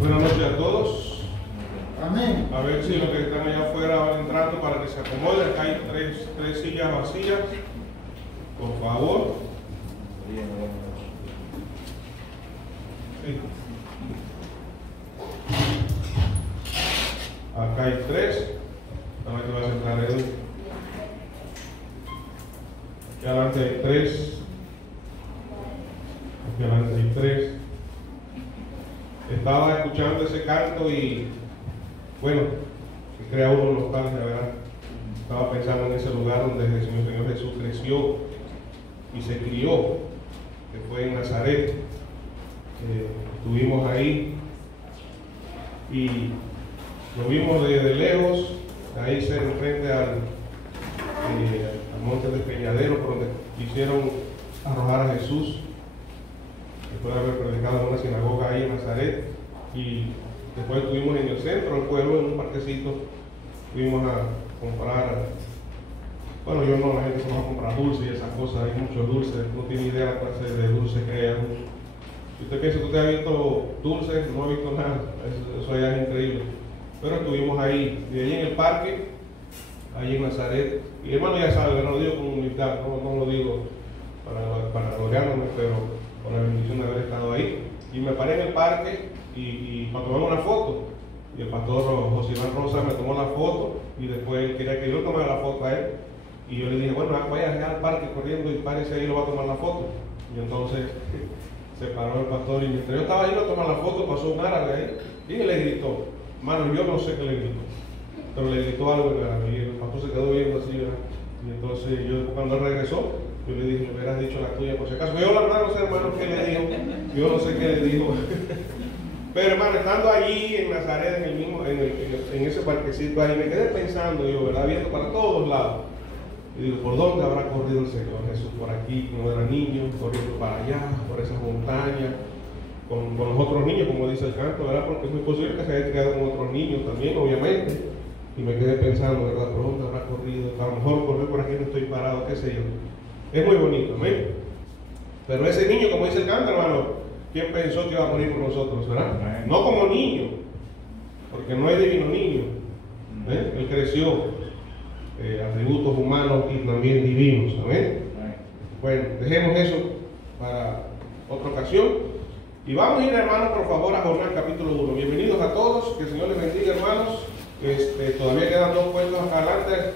Buenas noches a todos. Amén. A ver si los que están allá afuera van entrando para que se acomoden. Acá hay tres sillas vacías. Por favor. Sí. Acá hay tres. Ahora que va a sentar Edu. Aquí adelante hay tres. Aquí adelante hay tres. Estaba escuchando ese canto y bueno, se crea uno nostalgia, ¿verdad? Estaba pensando en ese lugar donde el Señor Jesús creció y se crió, que fue en Nazaret. Estuvimos ahí y lo vimos desde lejos, ahí frente al monte de Peñadero, por donde quisieron arrojar a Jesús, después de haber predicado en una sinagoga ahí en Nazaret. Y después estuvimos en el centro del pueblo, en un parquecito, fuimos a comprar, bueno, yo no, la gente se va a comprar dulces y esas cosas, hay muchos dulces, no tiene idea la clase de dulces que hay. Si usted piensa que usted ha visto dulces, no ha visto nada, eso ya es increíble. Pero estuvimos ahí, y ahí en el parque, ahí en Nazaret, y hermano ya sabe, no lo digo con humildad, no lo digo para gloriarme, pero con la bendición de haber estado ahí. Y me paré en el parque y para tomar una foto. Y el pastor José Iván Rosa me tomó la foto y después quería que yo tomara la foto a él. Y yo le dije, bueno, vaya allá al parque corriendo y párese ahí y lo va a tomar la foto. Y entonces se paró el pastor y mientras yo estaba ahí a tomar la foto, pasó un árabe ahí y le gritó. Mano, yo no sé qué le gritó, pero le gritó algo y el pastor se quedó viendo así, ¿verdad? Y entonces yo cuando él regresó, yo le dije, me hubieras dicho la tuya por si acaso. Yo la verdad no sé, hermano, qué le dijo. Yo no sé qué le dijo. Pero hermano, estando allí en Nazaret, en ese parquecito ahí, me quedé pensando yo, ¿verdad? Viendo para todos lados. Y digo, ¿por dónde habrá corrido el Señor Jesús? Por aquí, cuando era niño, corriendo para allá, por esas montañas, con los otros niños, como dice el canto, ¿verdad? Porque es muy posible que se haya quedado con otros niños también, obviamente. Y me quedé pensando, ¿verdad? ¿Por dónde habrá corrido? A lo mejor corrió por aquí, no estoy parado, qué sé yo. Es muy bonito, amén. Pero ese niño, como dice el canto, hermano, ¿quién pensó que iba a morir por nosotros, verdad? No como niño, porque no es divino niño. Él creció atributos humanos y también divinos, amén. Bueno, dejemos eso para otra ocasión. Y vamos a ir, hermanos, por favor, a Jonás capítulo 1. Bienvenidos a todos, que el Señor les bendiga, hermanos. Todavía quedan dos puestos acá adelante,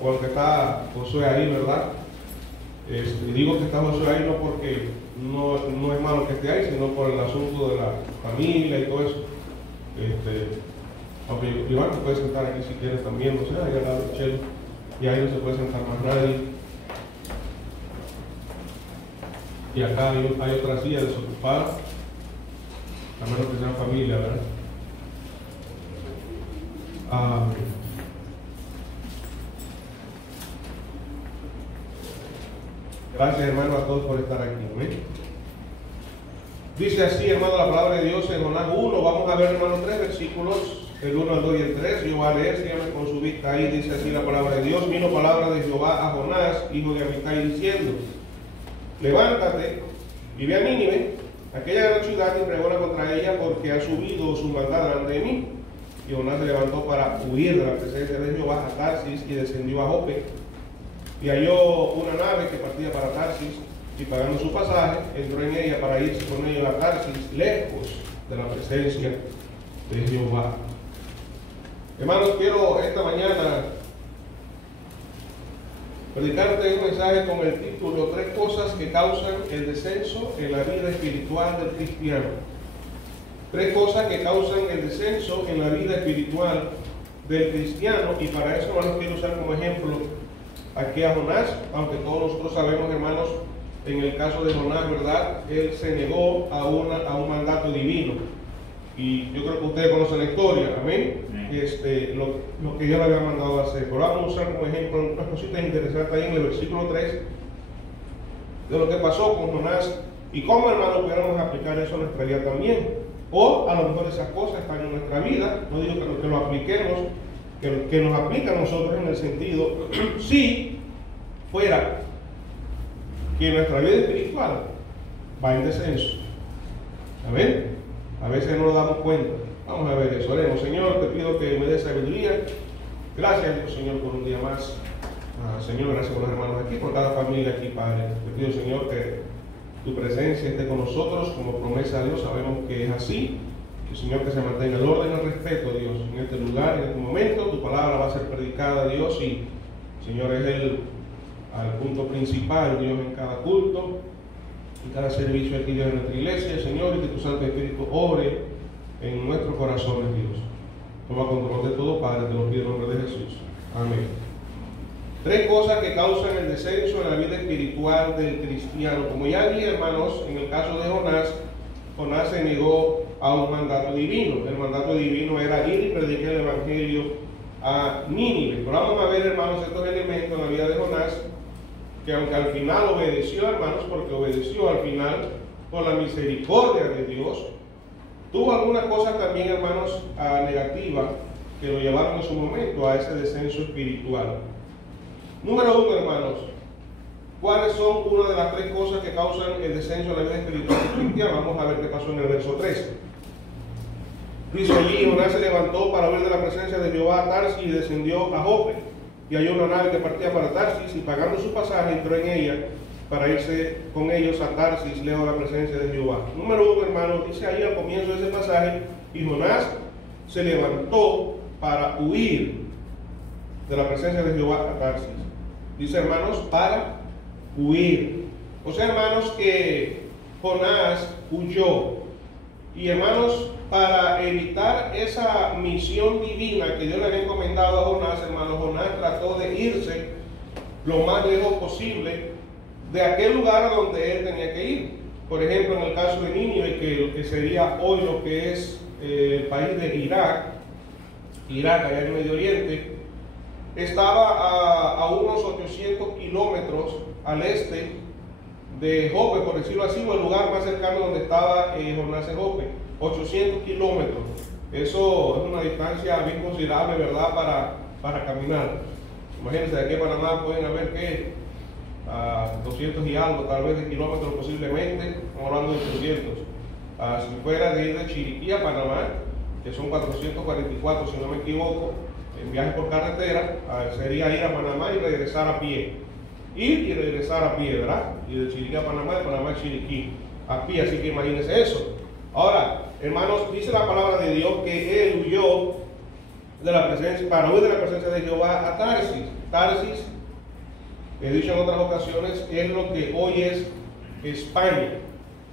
con el que está Josué ahí, ¿verdad? Y digo que está Josué ahí no porque no es malo que esté ahí, sino por el asunto de la familia y todo eso. Aunque Iván te puede sentar aquí si quieres también, no sé, ahí al lado de Chelo, y ahí no se puede sentar más nadie. Y acá hay otra silla desocupada, a menos que sea familia, ¿verdad? Gracias, hermano, a todos por estar aquí. ¿Amén? Dice así, hermano, la palabra de Dios en Jonás 1. Vamos a ver, hermano, 3 versículos, el 1 al 2 y el 3. Yo voy a leer, síganme con su vista ahí. Dice así la palabra de Dios. Vino palabra de Jehová a Jonás, hijo de Amitai, diciendo: levántate y ve a Nínive, aquella gran ciudad, y pregona contra ella, porque ha subido su maldad delante de mí. Y Jonás se levantó para huir de la presencia de Jehová a Tarsis y descendió a Jope. Y halló una nave que partía para Tarsis, y pagando su pasaje, entró en ella para irse con ellos a Tarsis, lejos de la presencia de Jehová. Hermanos, quiero esta mañana predicarte un mensaje con el título 3 cosas que causan el descenso en la vida espiritual del cristiano. 3 cosas que causan el descenso en la vida espiritual del cristiano, y para eso hermanos quiero usar como ejemplo aquí a Jonás, aunque todos nosotros sabemos, hermanos, en el caso de Jonás, ¿verdad? Él se negó a un mandato divino. Y yo creo que ustedes conocen la historia, amén. Lo que Dios le había mandado a hacer. Pero vamos a usar como ejemplo unas cositas interesantes ahí en el versículo 3 de lo que pasó con Jonás y cómo, hermanos, pudiéramos aplicar eso a nuestra vida también. O a lo mejor esas cosas están en nuestra vida. No digo que lo apliquemos, que nos aplica a nosotros en el sentido, si fuera que nuestra vida espiritual va en descenso. Amén. A veces no nos damos cuenta. Vamos a ver eso. Oremos. Señor, te pido que me des sabiduría. Gracias, Dios, Señor, por un día más. Señor, gracias por los hermanos aquí, por cada familia aquí, Padre. Te pido, Señor, que tu presencia esté con nosotros, como promesa de Dios. Sabemos que es así. Que, Señor, que se mantenga el orden y el respeto, Dios, en este lugar, en este momento. Tu palabra va a ser predicada, Dios, y, Señor, es el punto principal, Dios, en cada culto, en cada servicio aquí de nuestra iglesia. Señor, y que tu Santo Espíritu obre en nuestros corazones, Dios. Toma control de todo, Padre, te lo pido en nombre de Jesús. Amén. 3 cosas que causan el descenso en la vida espiritual del cristiano. Como ya dije, hermanos, en el caso de Jonás se negó a un mandato divino. El mandato divino era ir y predicar el evangelio a Nínive. Pero vamos a ver, hermanos, estos elementos en la vida de Jonás, que aunque al final obedeció, hermanos, porque obedeció al final por la misericordia de Dios, tuvo algunas cosas también, hermanos, negativas que lo llevaron en su momento a ese descenso espiritual. Número 1, hermanos, ¿cuáles son una de las 3 cosas que causan el descenso en la vida espiritual cristiana? Vamos a ver qué pasó en el verso 3. Dice allí: Jonás se levantó para huir de la presencia de Jehová a Tarsis y descendió a Jope. Y halló una nave que partía para Tarsis, y pagando su pasaje entró en ella para irse con ellos a Tarsis, lejos de la presencia de Jehová. Número 1, hermanos, dice ahí al comienzo de ese pasaje: y Jonás se levantó para huir de la presencia de Jehová a Tarsis. Dice, hermanos, para huir. O sea, hermanos, que Jonás huyó. Y, hermanos, para evitar esa misión divina que Dios le había encomendado a Jonás, hermanos, Jonás trató de irse lo más lejos posible de aquel lugar a donde él tenía que ir. Por ejemplo, en el caso de Nínive, que sería hoy lo que es el país de Irak, allá en el Medio Oriente, estaba a unos 800 kilómetros al este de Jope, por decirlo así, o el lugar más cercano donde estaba Jonás en Jope. 800 kilómetros. Eso es una distancia bien considerable, ¿verdad?, para caminar. Imagínense, de aquí a Panamá pueden haber que 200 y algo, tal vez, de kilómetros posiblemente. Estamos hablando de 800. Si fuera de ir de Chiriquí a Panamá, que son 444, si no me equivoco, en viaje por carretera, sería ir a Panamá y regresar a pie. Ir y regresar a pie, ¿verdad? Y de Chiriquí a Panamá, de Panamá a Chiriquí, a pie. Así que imagínense eso. Ahora, hermanos, dice la palabra de Dios que él huyó de la presencia, para huir de la presencia de Jehová a Tarsis. Tarsis, he dicho en otras ocasiones, es lo que hoy es España.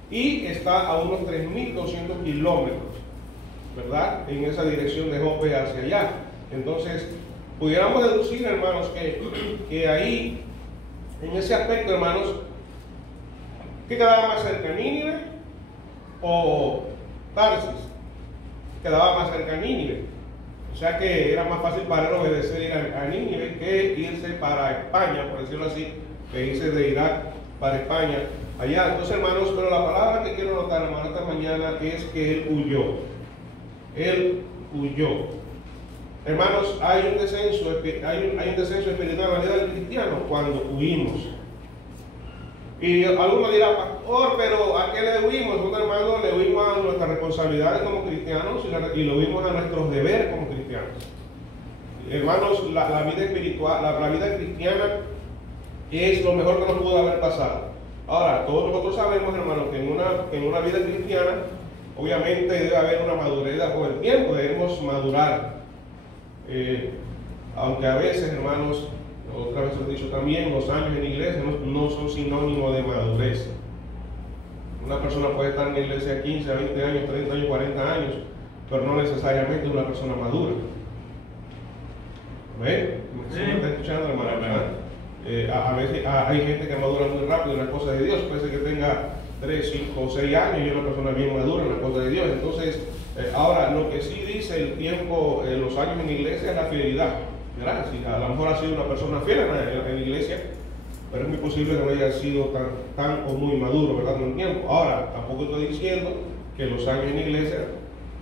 Y está a unos 3.200 kilómetros, ¿verdad?, en esa dirección de Jope hacia allá. Entonces, pudiéramos deducir, hermanos, que ahí, en ese aspecto, hermanos, ¿qué quedaba más cerca, Nínive o Tarsis? Quedaba más cerca Nínive. O sea que era más fácil para él obedecer ir a Nínive que irse para España, por decirlo así, que irse de Irak para España allá. Entonces, hermanos, pero la palabra que quiero notar, hermanos, esta mañana es que él huyó. Él huyó. Hermanos, hay un descenso espiritual en la vida del cristiano cuando huimos. Y algunos dirán: pastor, pero ¿a qué le huimos? Nosotros, hermanos, le huimos a nuestras responsabilidades como cristianos y le huimos a nuestros deberes como cristianos. Hermanos, la vida espiritual, la vida cristiana es lo mejor que nos pudo haber pasado. Ahora, todos nosotros sabemos, hermanos, que en una vida cristiana, obviamente debe haber una madurez con el tiempo, debemos madurar. Aunque a veces, hermanos, otra vez lo he dicho también, los años en la iglesia no son sinónimo de madurez. Una persona puede estar en la iglesia 15, 20 años, 30 años, 40 años, pero no necesariamente una persona madura. ¿Ven? ¿Sí me está escuchando, hermano? A veces hay gente que madura muy rápido en las cosas de Dios. Puede ser que tenga 3, 5 o 6 años y es una persona bien madura en las cosas de Dios. Entonces, ahora, lo que sí dice el tiempo, los años en la iglesia, es la fidelidad, ¿verdad? Si a lo mejor ha sido una persona fiel en la iglesia, pero es muy posible que no haya sido tan o muy maduro, ¿verdad?, con el tiempo. Ahora, tampoco estoy diciendo que los años en la iglesia,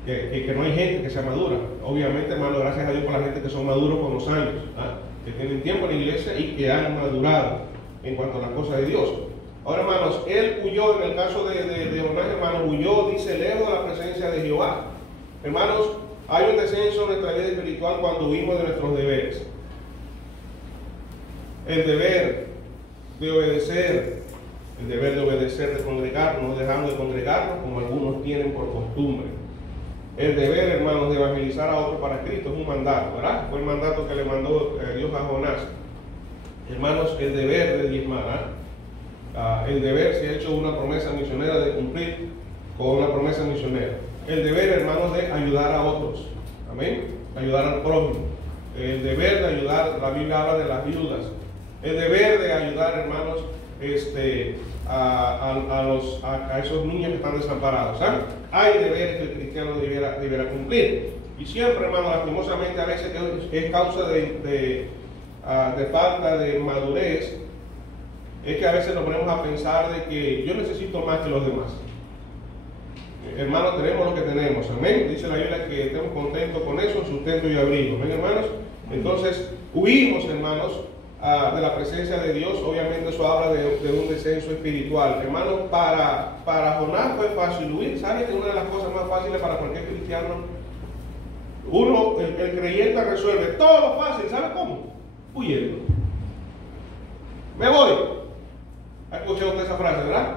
que no hay gente que sea madura. Obviamente, hermano, gracias a Dios por la gente que son maduros con los años, ¿ah?, que tienen tiempo en la iglesia y que han madurado en cuanto a las cosas de Dios. Ahora, hermanos, él huyó, en el caso de Jonás, hermanos, huyó, dice, lejos de la presencia de Jehová. Hermanos, hay un descenso en nuestra vida espiritual cuando huimos de nuestros deberes. El deber de obedecer, de congregarnos, dejando de congregarnos, como algunos tienen por costumbre. El deber, hermanos, de evangelizar a otros para Cristo es un mandato, ¿verdad? Fue el mandato que le mandó Dios a Jonás. Hermanos, el deber de diezmar, el deber se ha hecho una promesa misionera de cumplir con una promesa misionera. El deber, hermanos, de ayudar a otros, amén, ayudar al prójimo. El deber de ayudar, la Biblia habla de las viudas. El deber de ayudar, hermanos, a esos niños que están desamparados. ¿Saben? Hay deberes que el cristiano debiera cumplir. Y siempre, hermanos, lastimosamente a veces es causa de falta de madurez, es que a veces nos ponemos a pensar de que yo necesito más que los demás. Hermanos, tenemos lo que tenemos, amén. Dice la Biblia que estemos contentos con eso, sustento y abrigo, amén, hermanos. Entonces, huimos, hermanos, de la presencia de Dios. Obviamente eso habla de un descenso espiritual. Hermanos, para Jonás fue fácil huir. ¿Sabe que una de las cosas más fáciles para cualquier cristiano? El creyente resuelve todo lo fácil, ¿sabe cómo? Huyendo. Me voy. ¿Ha escuchado usted esa frase, verdad?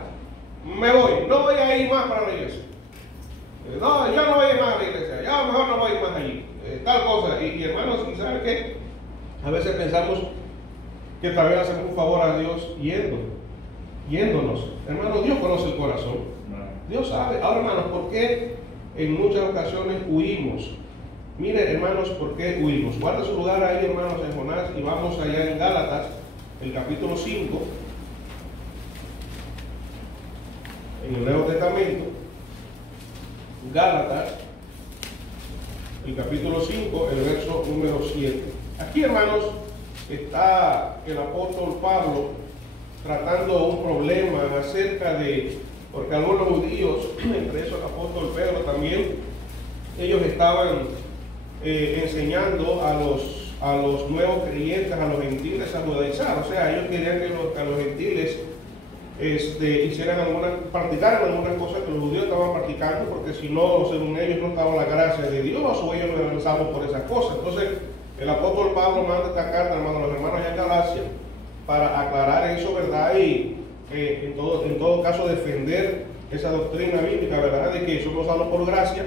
Me voy, no voy a ir más para la iglesia. No, yo no voy a ir más a la iglesia, ya mejor no voy a ir más allí. Tal cosa. Y hermanos, ¿saben qué? A veces pensamos que tal vez hacemos un favor a Dios yéndonos. Hermanos, Dios conoce el corazón. Dios sabe. Ahora, hermanos, ¿por qué en muchas ocasiones huimos? Miren, hermanos, ¿por qué huimos? Guarda su lugar ahí, hermanos, en Jonás, y vamos allá en Gálatas, el capítulo 5, en el Nuevo Testamento. Gálatas, el capítulo 5, el verso número 7. Aquí, hermanos, está el apóstol Pablo tratando un problema acerca de, porque algunos judíos, entre esos el apóstol Pedro también, ellos estaban enseñando a los nuevos creyentes, a los gentiles, a judaizar. O sea, ellos querían que los gentiles practicaran algunas cosas que los judíos estaban practicando, porque si no, según ellos, no estaba la gracia de Dios, o ellos no avanzaban por esas cosas. Entonces, el apóstol Pablo manda esta carta, hermano, a los hermanos allá en Galacia, para aclarar eso, ¿verdad? Y en todo caso defender esa doctrina bíblica, ¿verdad? De que somos salvos por gracia.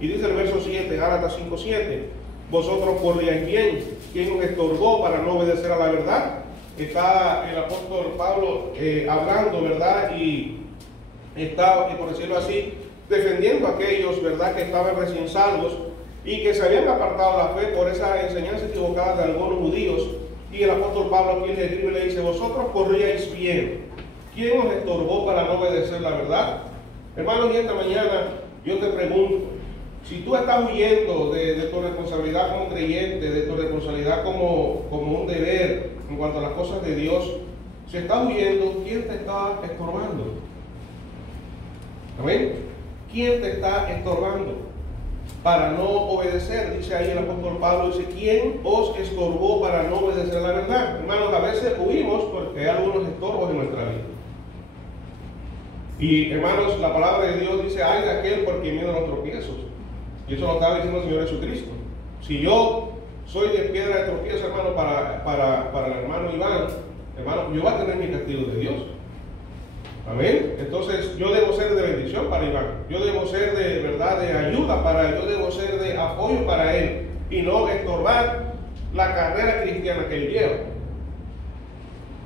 Y dice el verso 7, Gálatas 5:7, vosotros corríais bien, ¿quién os estorbó para no obedecer a la verdad? Está el apóstol Pablo hablando, ¿verdad? Y está, por decirlo así, defendiendo a aquellos, ¿verdad?, que estaban recién salvos y que se habían apartado de la fe por esa enseñanza equivocada de algunos judíos. Y el apóstol Pablo aquí le escribe y le dice, vosotros corríais bien, ¿quién os estorbó para no obedecer la verdad? Hermanos, y esta mañana yo te pregunto, si tú estás huyendo de tu responsabilidad como creyente, de tu responsabilidad como un deber en cuanto a las cosas de Dios, si estás huyendo, ¿quién te está estorbando? ¿Amén? ¿Quién te está estorbando para no obedecer? Dice ahí el apóstol Pablo, dice, ¿quién os estorbó para no obedecer la verdad? Hermanos, a veces huimos porque hay algunos estorbos en nuestra vida. Y hermanos, la palabra de Dios dice, ay de aquel por quien vienen los tropiezos. Y eso lo estaba diciendo el Señor Jesucristo. Si yo soy de piedra de tropiezo, hermano, para el hermano Iván, hermano, yo voy a tener mi castigo de Dios. Amén. Entonces, yo debo ser de bendición para Iván. Yo debo ser de verdad de ayuda para él. Yo debo ser de apoyo para él. Y no estorbar la carrera cristiana que él lleva.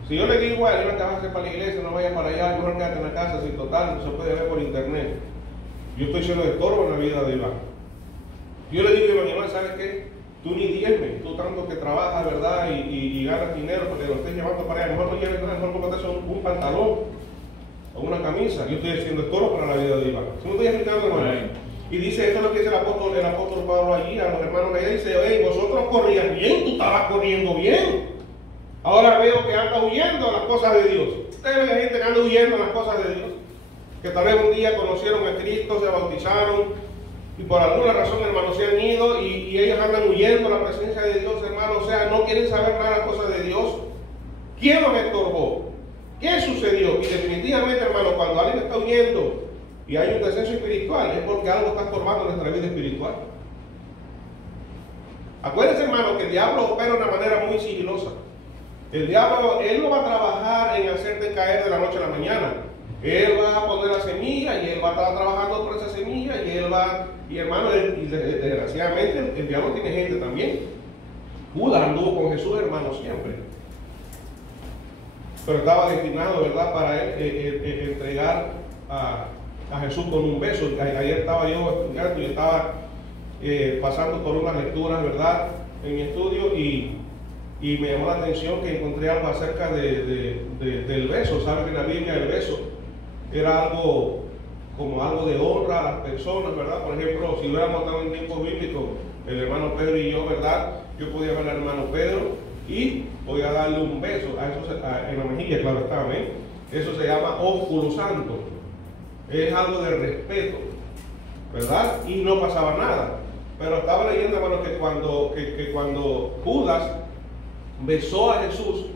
Si yo le digo, bueno, Iván, te vas a hacer para la iglesia, no vayas para allá, mejor quédate en la casa, si total, se puede ver por internet. Yo estoy siendo de estorbo en la vida de Iván. Yo le digo, Iván, ¿sabes qué? Tú ni diezme, tú tanto que trabajas, ¿verdad? Y ganas dinero porque lo estés llevando para allá. Mejor no lleves nada, mejor cómprate un pantalón o una camisa. Yo estoy haciendo estorbo para la vida de Iván. ¿Sí me estoy explicando, hermano? Y dice, esto es lo que dice el apóstol Pablo allí, a los hermanos de él, dice, hey, vosotros corrías bien, tú estabas corriendo bien. Ahora veo que anda huyendo a las cosas de Dios. Ustedes ven gente que anda huyendo a las cosas de Dios. Que tal vez un día conocieron a Cristo, se bautizaron, y por alguna razón, hermanos, se han ido y ellos andan huyendo a la presencia de Dios, hermanos. O sea, no quieren saber nada de las cosas de Dios. ¿Quién los estorbó? ¿Qué sucedió? Y definitivamente, hermano, cuando alguien está huyendo y hay un descenso espiritual, es porque algo está formando nuestra vida espiritual. Acuérdense, hermano, que el diablo opera de una manera muy sigilosa. El diablo, él no va a trabajar en hacerte caer de la noche a la mañana. Él va a poner la semilla y él va a estar trabajando por esa semilla y hermano, desgraciadamente el diablo tiene gente también. Judas anduvo con Jesús, hermano, siempre. Pero estaba destinado, ¿verdad?, para él entregar a Jesús con un beso. Ayer estaba yo estudiando y estaba pasando por unas lecturas, ¿verdad?, en mi estudio y me llamó la atención que encontré algo acerca del beso. ¿Saben que en la Biblia el beso era algo como algo de honra a las personas, ¿verdad? Por ejemplo, si hubiéramos estado en tiempos bíblicos, el hermano Pedro y yo, ¿verdad?, yo podía ver al hermano Pedro y podía darle un beso en la mejilla, claro está, ¿eh? Eso se llama ósculo santo. Es algo de respeto, ¿verdad? Y no pasaba nada. Pero estaba leyendo, hermano, que cuando Judas besó a Jesús,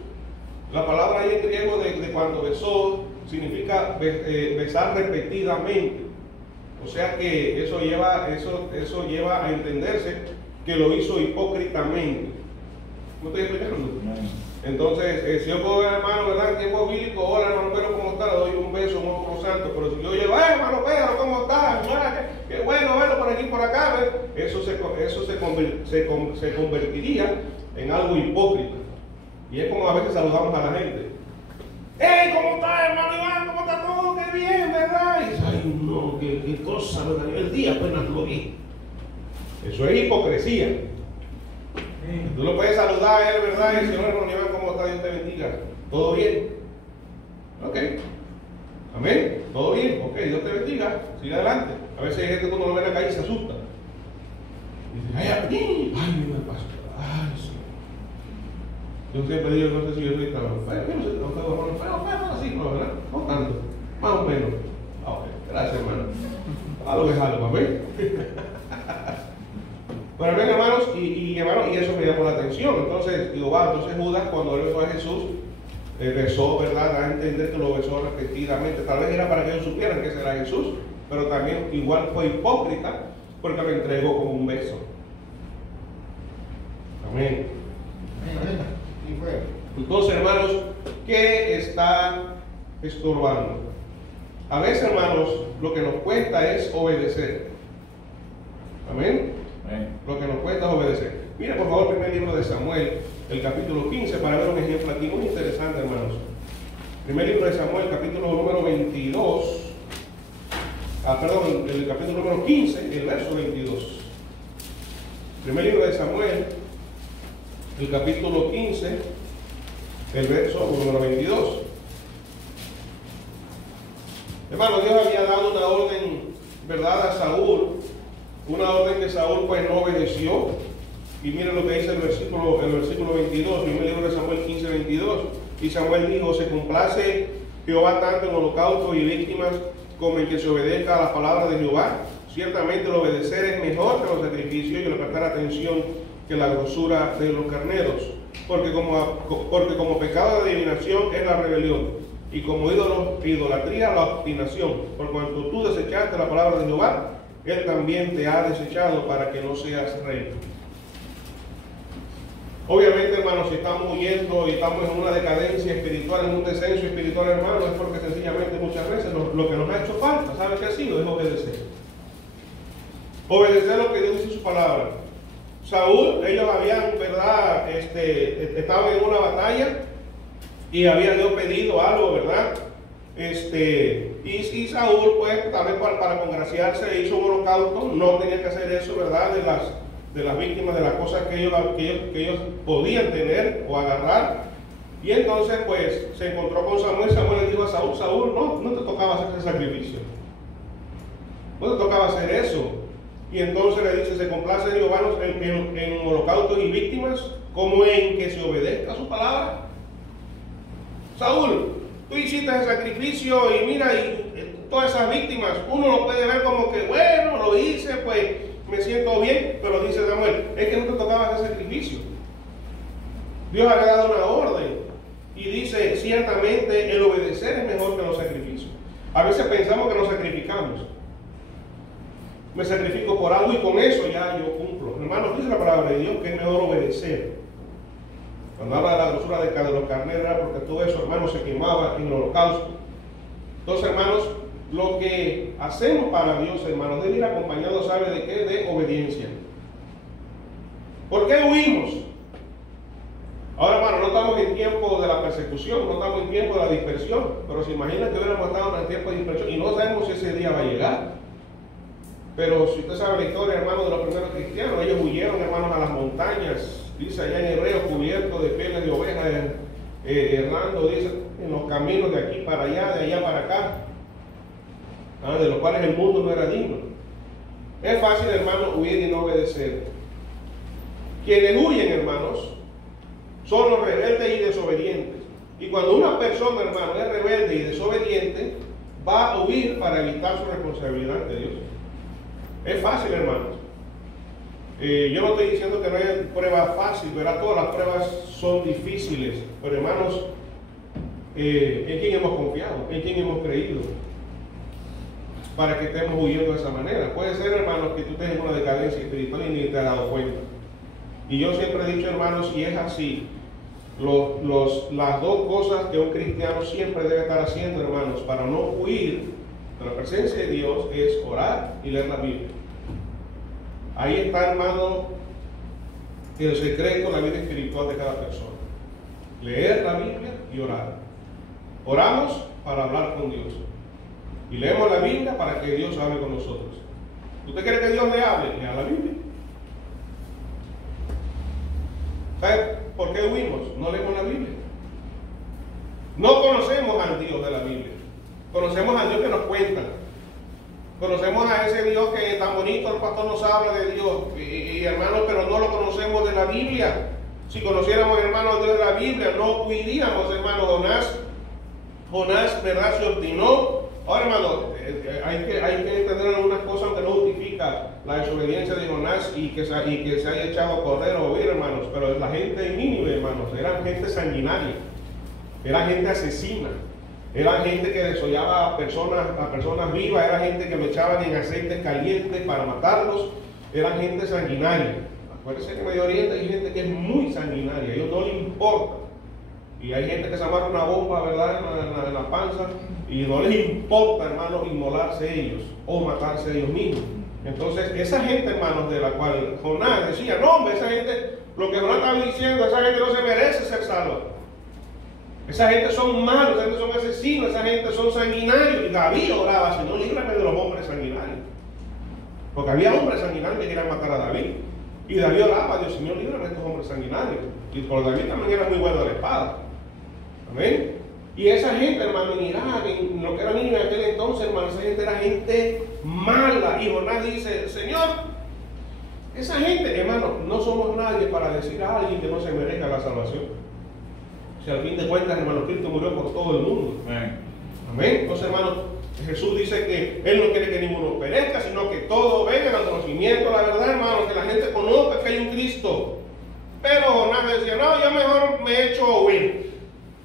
la palabra ahí en griego de cuando besó significa besar repetidamente. O sea que eso lleva a entenderse que lo hizo hipócritamente. ¿No estoy explicando? Entonces, si yo puedo ver, hermano, ¿verdad?, en tiempo bíblico, hola hermano Pedro, ¿cómo está? Le doy un beso, un ósculo santo. Pero si yo llego, hermano Pedro, ¿cómo está? Qué bueno verlo por aquí por acá, ¿ves? Eso se convertiría en algo hipócrita. Y es como a veces saludamos a la gente. ¡Hey! ¿Cómo está, hermano Iván? ¿Cómo está todo? ¡Qué bien, verdad! Y dice, ¡ay, no! ¡Qué cosa, verdad! Yo el día apenas lo vi. Eso es hipocresía. Tú lo puedes saludar a él, ¿verdad? Y decir, hermano Iván, ¿cómo está? Dios te bendiga. ¿Todo bien? Ok. Amén. ¿Todo bien? Ok, Dios te bendiga. Sigue adelante. A veces hay gente que cuando lo ve en la calle se asusta. Y dice, ¡ay, me pasa! ¡Ay, sí! Yo siempre digo, no sé si yo soy tan feo, yo no soy tan feo, hermano, así, no, ¿verdad? No tanto, más o menos. Ok, gracias, hermano. Algo es algo, amén. Bueno, bien, hermanos, y eso me llamó la atención. Entonces, digo, entonces Judas, cuando él besó a Jesús, besó, ¿verdad?, a entender que lo besó repetidamente. Tal vez era para que ellos supieran que ese era Jesús, pero también igual fue hipócrita porque lo entregó como un beso. Amén. Entonces, hermanos, ¿qué está estorbando? A veces, hermanos, lo que nos cuesta es obedecer. Amén. Lo que nos cuesta es obedecer. Mira, por favor, el primer libro de Samuel, el capítulo 15, para ver un ejemplo aquí muy interesante, hermanos. Primer libro de Samuel, capítulo número 22. El capítulo número 15, el verso 22. Primer libro de Samuel, el capítulo 15, el verso número 22. Hermano, Dios había dado una orden, ¿verdad?, a Saúl, una orden que Saúl pues no obedeció. Y miren lo que dice el versículo 22, primer libro de Samuel 15, 22. Y Samuel dijo, se complace Jehová tanto en holocaustos y víctimas como en que se obedezca a la palabra de Jehová. Ciertamente el obedecer es mejor que los sacrificios y el prestar atención que la grosura de los carneros. Porque como pecado de adivinación es la rebelión, y como idolatría la obstinación. Por cuanto tú desechaste la palabra de Jehová, Él también te ha desechado para que no seas rey. Obviamente, hermanos, si estamos huyendo y estamos en una decadencia espiritual, en un descenso espiritual, hermano, es porque sencillamente muchas veces lo que nos ha hecho falta, ¿sabe qué ha sido? Es obedecer. Obedecer lo que Dios dice en su palabra. Saúl, ellos habían, ¿verdad?, estaban en una batalla y había Dios pedido algo, ¿verdad? Y Saúl, pues, tal vez para congraciarse, hizo un holocausto. No tenía que hacer eso, ¿verdad?, de las víctimas, de las cosas que ellos podían tener o agarrar. Y entonces, pues, se encontró con Samuel. Samuel le dijo a Saúl, Saúl, no te tocaba hacer ese sacrificio. No te tocaba hacer eso. Y entonces le dice, se complace Jehová en holocaustos y víctimas, como en que se obedezca a su palabra. Saúl, tú hiciste el sacrificio y mira, y todas esas víctimas, uno lo puede ver como que, bueno, lo hice, pues me siento bien, pero dice Samuel, es que no te tocaba hacer sacrificio. Dios había dado una orden. y dice, ciertamente el obedecer es mejor que los sacrificios. A veces pensamos que nos sacrificamos. Me sacrifico por algo y con eso ya yo cumplo. Hermanos, dice la palabra de Dios que es mejor obedecer. Cuando habla de la grosura de los carneros era porque todo eso, hermanos, se quemaba en el holocausto. Entonces, hermanos, lo que hacemos para Dios, hermanos, debe ir acompañado, ¿sabe de qué? De obediencia. ¿Por qué huimos? Ahora, hermano, no estamos en tiempo de la persecución, no estamos en tiempo de la dispersión, pero se imagina que hubiéramos estado en tiempo de dispersión y no sabemos si ese día va a llegar. Pero si usted sabe la historia, hermano, de los primeros cristianos, ellos huyeron, hermanos, a las montañas, dice allá en Hebreos, cubiertos de pieles de ovejas, errando, dice, en los caminos de aquí para allá, de allá para acá, de los cuales el mundo no era digno. Es fácil, hermano, huir y no obedecer. Quienes huyen, hermanos, son los rebeldes y desobedientes. Y cuando una persona, hermano, es rebelde y desobediente, va a huir para evitar su responsabilidad ante Dios. Es fácil, hermanos. Yo no estoy diciendo que no haya pruebas fáciles, ¿verdad? Todas las pruebas son difíciles. Pero, hermanos, ¿en quién hemos confiado? ¿En quién hemos creído? Para que estemos huyendo de esa manera. Puede ser, hermanos, que tú estés en una decadencia espiritual y ni te has dado cuenta. Y yo siempre he dicho, hermanos, si es así, las dos cosas que un cristiano siempre debe estar haciendo, hermanos, para no huir de la presencia de Dios, es orar y leer la Biblia. Ahí está, hermano, el secreto de la vida espiritual de cada persona. Leer la Biblia y orar. Oramos para hablar con Dios. Y leemos la Biblia para que Dios hable con nosotros. ¿Usted quiere que Dios le hable? Lea la Biblia. ¿Sabe por qué huimos? No leemos la Biblia. No conocemos al Dios de la Biblia. Conocemos al Dios que nos cuenta. Conocemos a ese Dios que tan bonito el pastor nos habla de Dios. Y hermanos, pero no lo conocemos de la Biblia. Si conociéramos, hermanos, Dios de la Biblia, no huiríamos, hermano. Jonás, ¿verdad? Se obstinó. Ahora, hermano, hay que entender algunas cosas, aunque no justifica la desobediencia de Jonás y que se haya echado a correr o huir, hermanos. Pero la gente de Nínive, hermanos, eran gente sanguinaria, era gente asesina, era gente que desollaba a personas vivas, era gente que lo echaban en aceite caliente para matarlos, era gente sanguinaria. Acuérdense que en Medio Oriente hay gente que es muy sanguinaria, a ellos no les importa. Y hay gente que se amarra una bomba, ¿verdad?, en la panza, y no les importa, hermanos, inmolarse ellos o matarse ellos mismos. Entonces, esa gente, hermanos, de la cual Jonás decía, no, hombre, esa gente, lo que Jonás estaba diciendo, esa gente no se merece ser salva. Esa gente son malos, esa gente son asesinos, esa gente son sanguinarios. Y David oraba, Señor, líbrame de los hombres sanguinarios. Porque había hombres sanguinarios que querían matar a David. Y David oraba, Dios, Señor, líbrame de estos hombres sanguinarios. Y por David también era muy bueno de la espada. Amén. Y esa gente, hermano, en Irak, en lo que era niño en aquel entonces, hermano, esa gente era gente mala. Y Jonás dice, Señor, esa gente, hermano, no somos nadie para decir a alguien que no se merezca la salvación. Si al fin de cuentas, hermano, Cristo murió por todo el mundo. Amén. Amén. Entonces, hermano, Jesús dice que Él no quiere que ninguno perezca, sino que todos vengan al conocimiento, la verdad, hermano, que la gente conozca que hay un Cristo. Pero Jonás decía, no, yo mejor me echo a huir.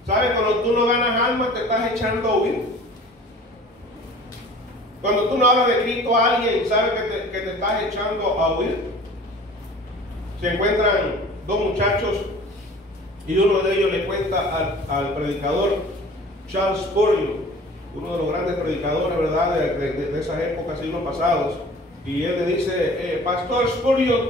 ¿Sabes? Cuando tú no ganas almas, te estás echando a huir. Cuando tú no hablas de Cristo a alguien, ¿sabes que te estás echando a huir? Se encuentran dos muchachos y uno de ellos le cuenta al predicador Charles Spurgeon, uno de los grandes predicadores, ¿verdad?, de esas épocas, siglos pasados. Y él le dice, Pastor Spurgeon,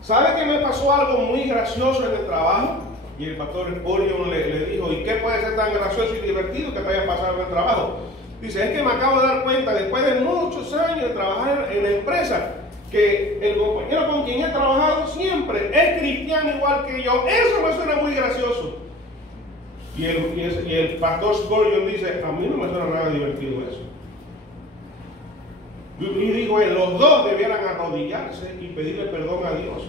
¿sabe que me pasó algo muy gracioso en el trabajo? Y el pastor Spurgeon le dijo, ¿y qué puede ser tan gracioso y divertido que te haya pasado en el trabajo? Dice, es que me acabo de dar cuenta, después de muchos años de trabajar en la empresa, que el compañero con quien he trabajado siempre es cristiano igual que yo. Eso me suena muy gracioso. Y el pastor Spurgeon dice, a mí no me suena nada divertido eso. Y digo, los dos debieran arrodillarse y pedirle perdón a Dios,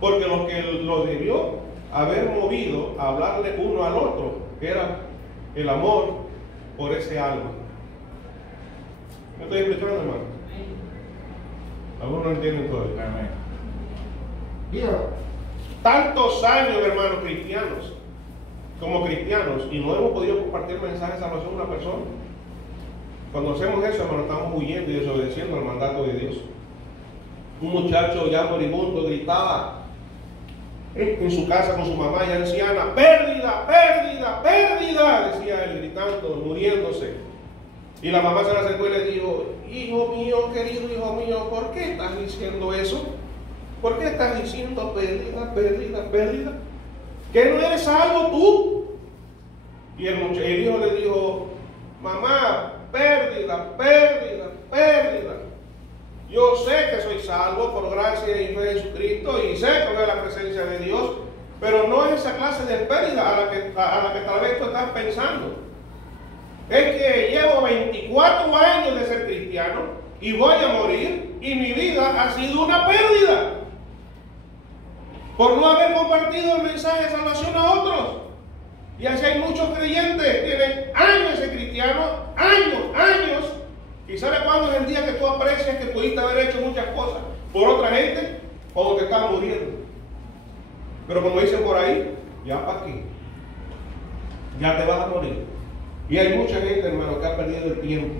porque lo que lo debió haber movido a hablarle uno al otro era el amor por ese alma. ¿Me estoy explicando, hermano? Algunos no entienden todo esto. Tantos años, hermanos cristianos, como cristianos y no hemos podido compartir mensajes de salvación a una persona. Cuando hacemos eso, hermano, estamos huyendo y desobedeciendo al mandato de Dios. Un muchacho ya moribundo gritaba en su casa con su mamá ya anciana: pérdida, pérdida, pérdida, decía él gritando, muriéndose. Y la mamá se le acercó y le dijo: hijo mío, querido hijo mío, ¿por qué estás diciendo eso? ¿Por qué estás diciendo pérdida, pérdida, pérdida? ¿Que no eres salvo tú? Y el hijo le dijo: mamá, pérdida, pérdida, pérdida. Yo sé que soy salvo por gracia y fe de Jesucristo y sé que veo la presencia de Dios, pero no es esa clase de pérdida a la que tal vez tú estás pensando. Es que llevo 24 años de ser cristiano y voy a morir y mi vida ha sido una pérdida por no haber compartido el mensaje de salvación a otros. Y así hay muchos creyentes, tienen años de cristianos, años. ¿Y sabe cuándo es el día que tú aprecias que pudiste haber hecho muchas cosas por otra gente? Cuando te están muriendo. Pero como dicen por ahí, ya para qué, ya te vas a morir. Y hay mucha gente, hermano, que ha perdido el tiempo.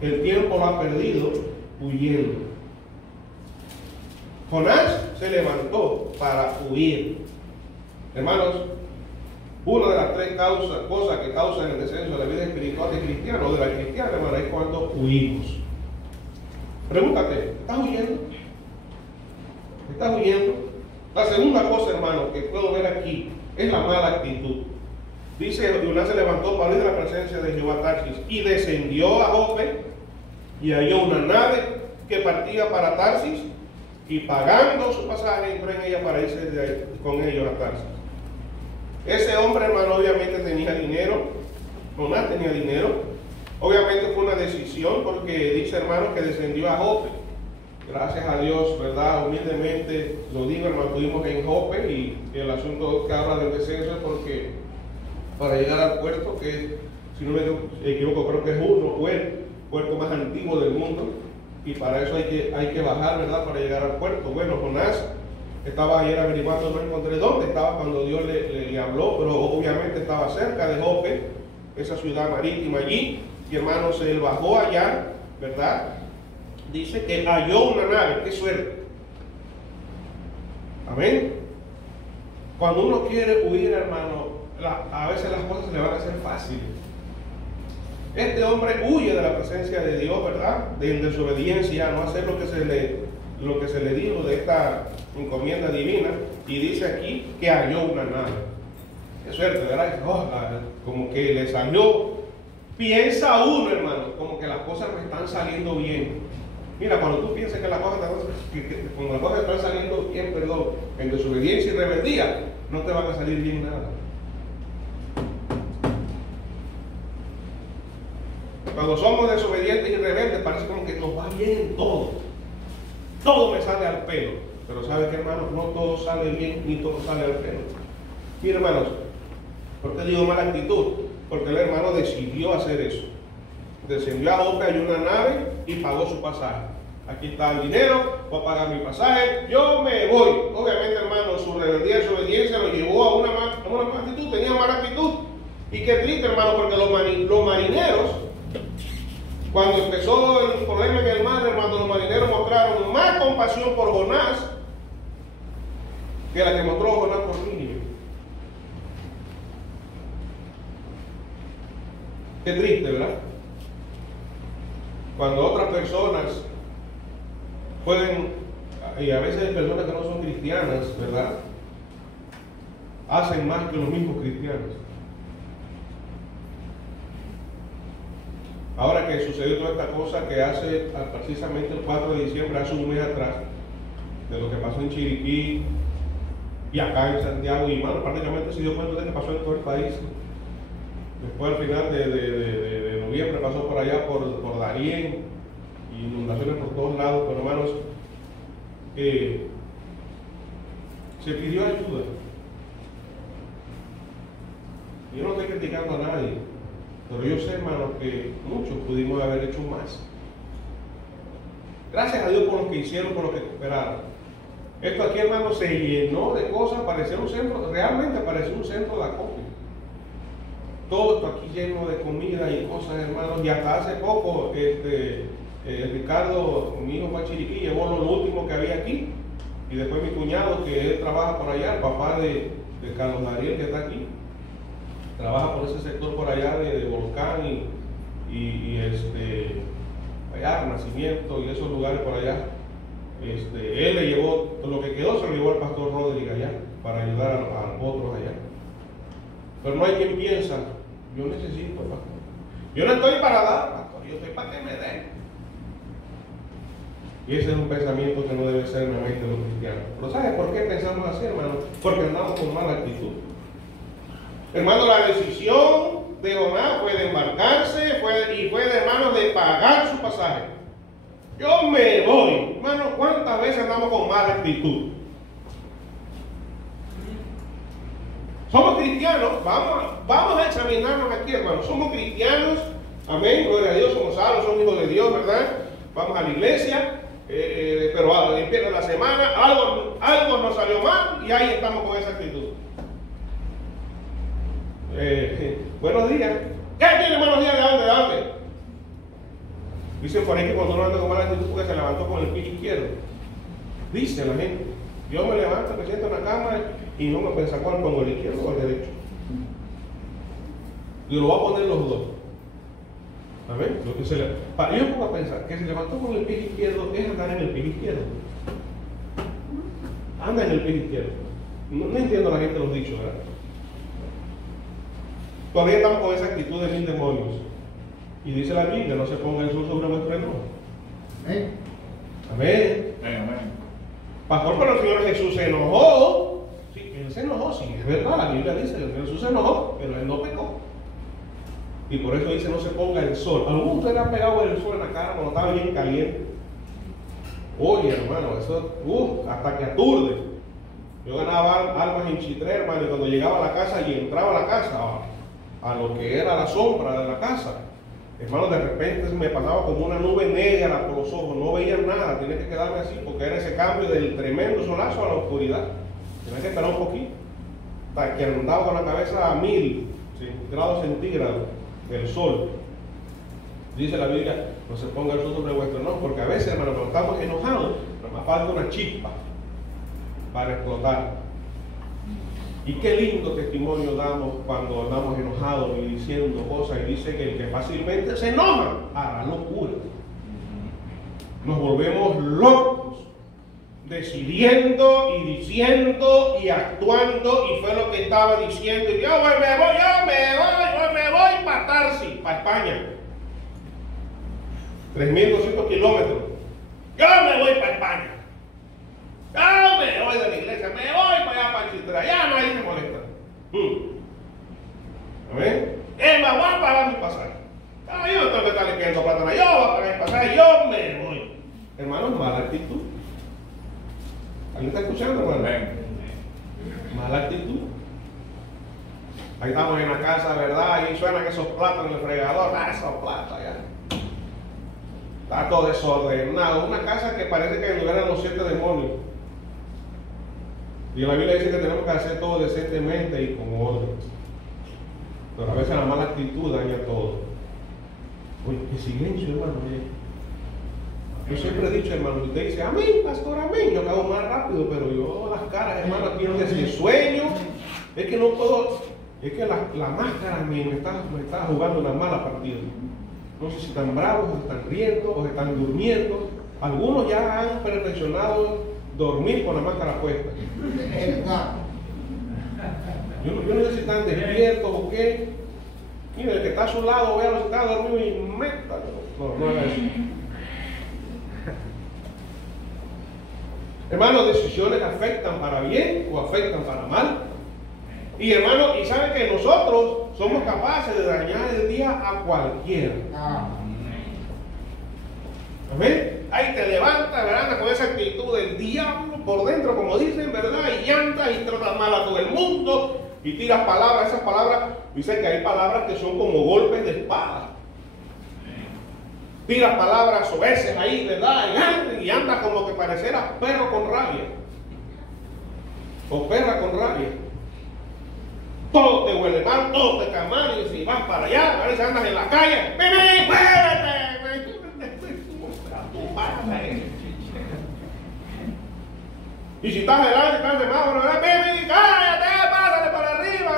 El tiempo lo ha perdido huyendo. Jonás se levantó para huir. Hermanos, una de las tres cosas que causan el descenso de la vida espiritual del cristiano o de la cristiana, hermano, es cuando huimos. Pregúntate, ¿estás huyendo? ¿Estás huyendo? La segunda cosa, hermano, que puedo ver aquí es la mala actitud. Dice: Jonás se levantó para huir de la presencia de Jehová Tarsis y descendió a Jope y halló una nave que partía para Tarsis y pagando su pasaje entró en ella para irse con ellos a Tarsis. Ese hombre, hermano, obviamente tenía dinero. Jonás tenía dinero. Obviamente fue una decisión porque dice, hermano, que descendió a Jope. Gracias a Dios, ¿verdad? Humildemente lo digo, hermano, estuvimos en Jope y el asunto que habla del descenso es porque para llegar al puerto, que si no me equivoco creo que fue el puerto más antiguo del mundo, y para eso hay que bajar, ¿verdad? Para llegar al puerto. Bueno, Jonás estaba ayer averiguando, no encontré dónde estaba cuando Dios le habló, pero obviamente estaba cerca de Jope, esa ciudad marítima allí, y hermanos, él bajó allá, ¿verdad? Dice que halló una nave. ¡Qué suerte! Amén. Cuando uno quiere huir, hermano, a veces las cosas se le van a hacer fáciles. Este hombre huye de la presencia de Dios, ¿verdad? De desobediencia, no hacer lo que se le dijo de esta encomienda divina, y dice aquí que halló una nave. Qué suerte, ¿verdad? Como que le salió. Piensa uno, hermano, como que las cosas me están saliendo bien. Mira, cuando tú piensas que las cosas están saliendo bien, en desobediencia y rebeldía, no te van a salir bien nada. Cuando somos desobedientes y rebeldes, parece como que nos va bien todo. Todo me sale al pelo. Pero ¿sabe qué, hermanos? No todo sale bien ni todo sale al pelo. Mira, hermanos, ¿por qué digo mala actitud? Porque el hermano decidió hacer eso. Descendió a Jope, hay una nave y pagó su pasaje. Aquí está el dinero, voy a pagar mi pasaje, yo me voy. Obviamente, hermano, su rebeldía y desobediencia lo llevó a una mala actitud, tenía mala actitud. Y qué triste, hermano, porque los marineros, cuando empezó el problema en el mar, hermano, los marineros mostraron más compasión por Jonás que la que mostró Jonás por Nínive. Qué triste, ¿verdad? Cuando otras personas pueden, y a veces hay personas que no son cristianas, ¿verdad? Hacen más que los mismos cristianos. Ahora que sucedió toda esta cosa que hace precisamente el 4 de diciembre, hace un mes atrás, de lo que pasó en Chiriquí y acá en Santiago, y bueno, prácticamente se dio cuenta de que pasó en todo el país. Después al final de noviembre pasó por allá por Darién, y inundaciones por todos lados, pero hermanos, se pidió ayuda. Yo no estoy criticando a nadie, pero yo sé, hermanos, que muchos pudimos haber hecho más. Gracias a Dios por los que hicieron, por los que cooperaron. Esto aquí, hermano, se llenó de cosas, parecía un centro, realmente parecía un centro de acopio. Todo esto aquí lleno de comida y cosas, hermanos. Y hasta hace poco, Ricardo, mi hijo Machiriquí, llevó lo último que había aquí. Y después mi cuñado, que él trabaja por allá, el papá de Carlos Dariel, que está aquí, trabaja por ese sector por allá de Volcán y allá, Nacimiento y esos lugares por allá. Él le llevó, lo que quedó se lo llevó al pastor Rodríguez allá, para ayudar a otros allá. Pero no hay quien piensa, yo necesito, pastor. Yo no estoy para dar, pastor, yo estoy para que me den. Y ese es un pensamiento que no debe ser en la mente de los cristianos. Pero ¿sabes por qué pensamos así, hermano? Porque andamos con mala actitud. Hermano, la decisión de donar fue de embarcarse y fue de hermano de pagar su pasaje. Yo me voy. Hermano, ¿cuántas veces andamos con mala actitud? Somos cristianos, vamos a examinarnos aquí, hermano. Somos cristianos, amén, gloria a Dios, somos salvos, somos hijos de Dios, ¿verdad? Vamos a la iglesia, pero empieza la semana, algo nos salió mal y ahí estamos con esa actitud. Buenos días. ¿Qué tiene buenos días? ¿De dónde? Dicen por ahí que cuando uno anda con mala actitud porque se levantó con el pie izquierdo. Dice la gente. Yo me levanto, me siento en la cama y no me pienso cuál pongo, el izquierdo o el derecho. Y lo voy a poner los dos. ¿Amén? Yo pongo a pensar que se levantó con el pie izquierdo es andar en el pie izquierdo. Anda en el pie izquierdo. No entiendo a la gente los dichos, ¿verdad? Todavía estamos con esa actitud de 1000 demonios. Y dice la Biblia, no se ponga el sol sobre vuestro enojo. Amén. Amén. Amén. Pastor, pero el Señor Jesús se enojó. Sí, Él se enojó, sí, es verdad, la Biblia dice que Jesús se enojó, pero Él no pecó. Y por eso dice no se ponga el sol. ¿Alguno de ustedes le ha pegado el sol en la cara cuando estaba bien caliente? Oye, hermano, eso, hasta que aturde. Yo ganaba almas en Chitré, hermano, y cuando llegaba a la casa y entraba a la casa, a lo que era la sombra de la casa, hermano, de repente me pasaba como una nube negra por los ojos, no veía nada, tenía que quedarme así, porque era ese cambio del tremendo solazo a la oscuridad. Tenía que esperar un poquito, hasta que andaba con la cabeza a 1000 grados centígrados del sol. Dice la Biblia, no se ponga el sol sobre vuestro enojo, porque a veces, hermano, cuando estamos enojados, nos falta una chispa para explotar. Y qué lindo testimonio damos cuando andamos enojados y diciendo cosas, y dice que el que fácilmente se enoja hará locura. Nos volvemos locos, decidiendo y diciendo y actuando, y fue lo que estaba diciendo. Y yo me voy para Tarsis, para España. 3.200 kilómetros. Yo me voy para España. Yo me voy de la iglesia, me voy para allá para Chitré, allá no hay que molestar. ¿Amén? Me voy a pagar mi pasaje. Yo no tengo que estarle pidiendo plata, yo voy a pagar mi pasaje, yo me voy. Hermano, mala actitud. ¿Alguien está escuchando, hermano? Mala actitud. Ahí estamos en la casa, ¿verdad? Y suenan esos platos en el fregador, esos platos allá. Está todo desordenado. Una casa que parece que liberan los 7 demonios. Y la Biblia dice que tenemos que hacer todo decentemente y con orden. Pero a veces la mala actitud daña todo. Oye, qué silencio, hermano. Yo siempre he dicho, hermano, usted dice, amén, pastor, amén. Yo acabo más rápido, pero yo las caras, hermano, aquí no sé si sueño. Es que no todo, es que la máscara me está jugando una mala partida. No sé si están bravos, o están riendo, o están durmiendo. Algunos ya han perfeccionado dormir con la máscara puesta. Yo no sé si están despiertos o qué. Mira, el que está a su lado, véalo si está dormido y métalo. No haga eso. Hermanos, decisiones afectan para bien o afectan para mal. Y hermanos, y saben que nosotros somos capaces de dañar el día a cualquiera. Amén. Ahí te levantas, ¿verdad? Con esa actitud del diablo por dentro, como dicen, ¿verdad? Y llantas y tratas mal a todo el mundo y tiras palabras. Esas palabras, dicen que hay palabras que son como golpes de espada. Tiras palabras soeces ahí, ¿verdad? Y andas como que pareciera perro con rabia. o perra con rabia. Todo te huele mal, todo te cae mal, y si vas para allá, a veces andas en la calle, ¡Bibi, muévete! Y si estás delante, estás de semáforo, ¡Bibi, cállate! ¡Pásale para arriba!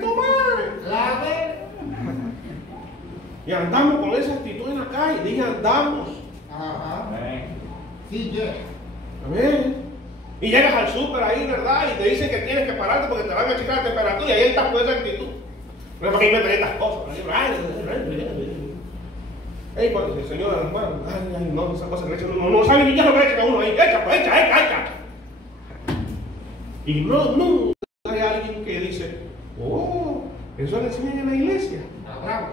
¡Tu madre! Y andamos con esa actitud en la calle, dije andamos. Ajá. Sí, ya. Amén. Y llegas al súper ahí, ¿verdad? Y te dicen que tienes que pararte porque te van a checar la temperatura y ahí estás con esa actitud. No es para que inventen estas cosas. Ey, cuando el Señor, hermano, ay, no, esa cosa que le echan, no sabe ni qué es lo que le echan a uno ahí. Echa, pues, echa. Y no hay alguien que dice, oh, eso le enseñan en la iglesia. Bravo.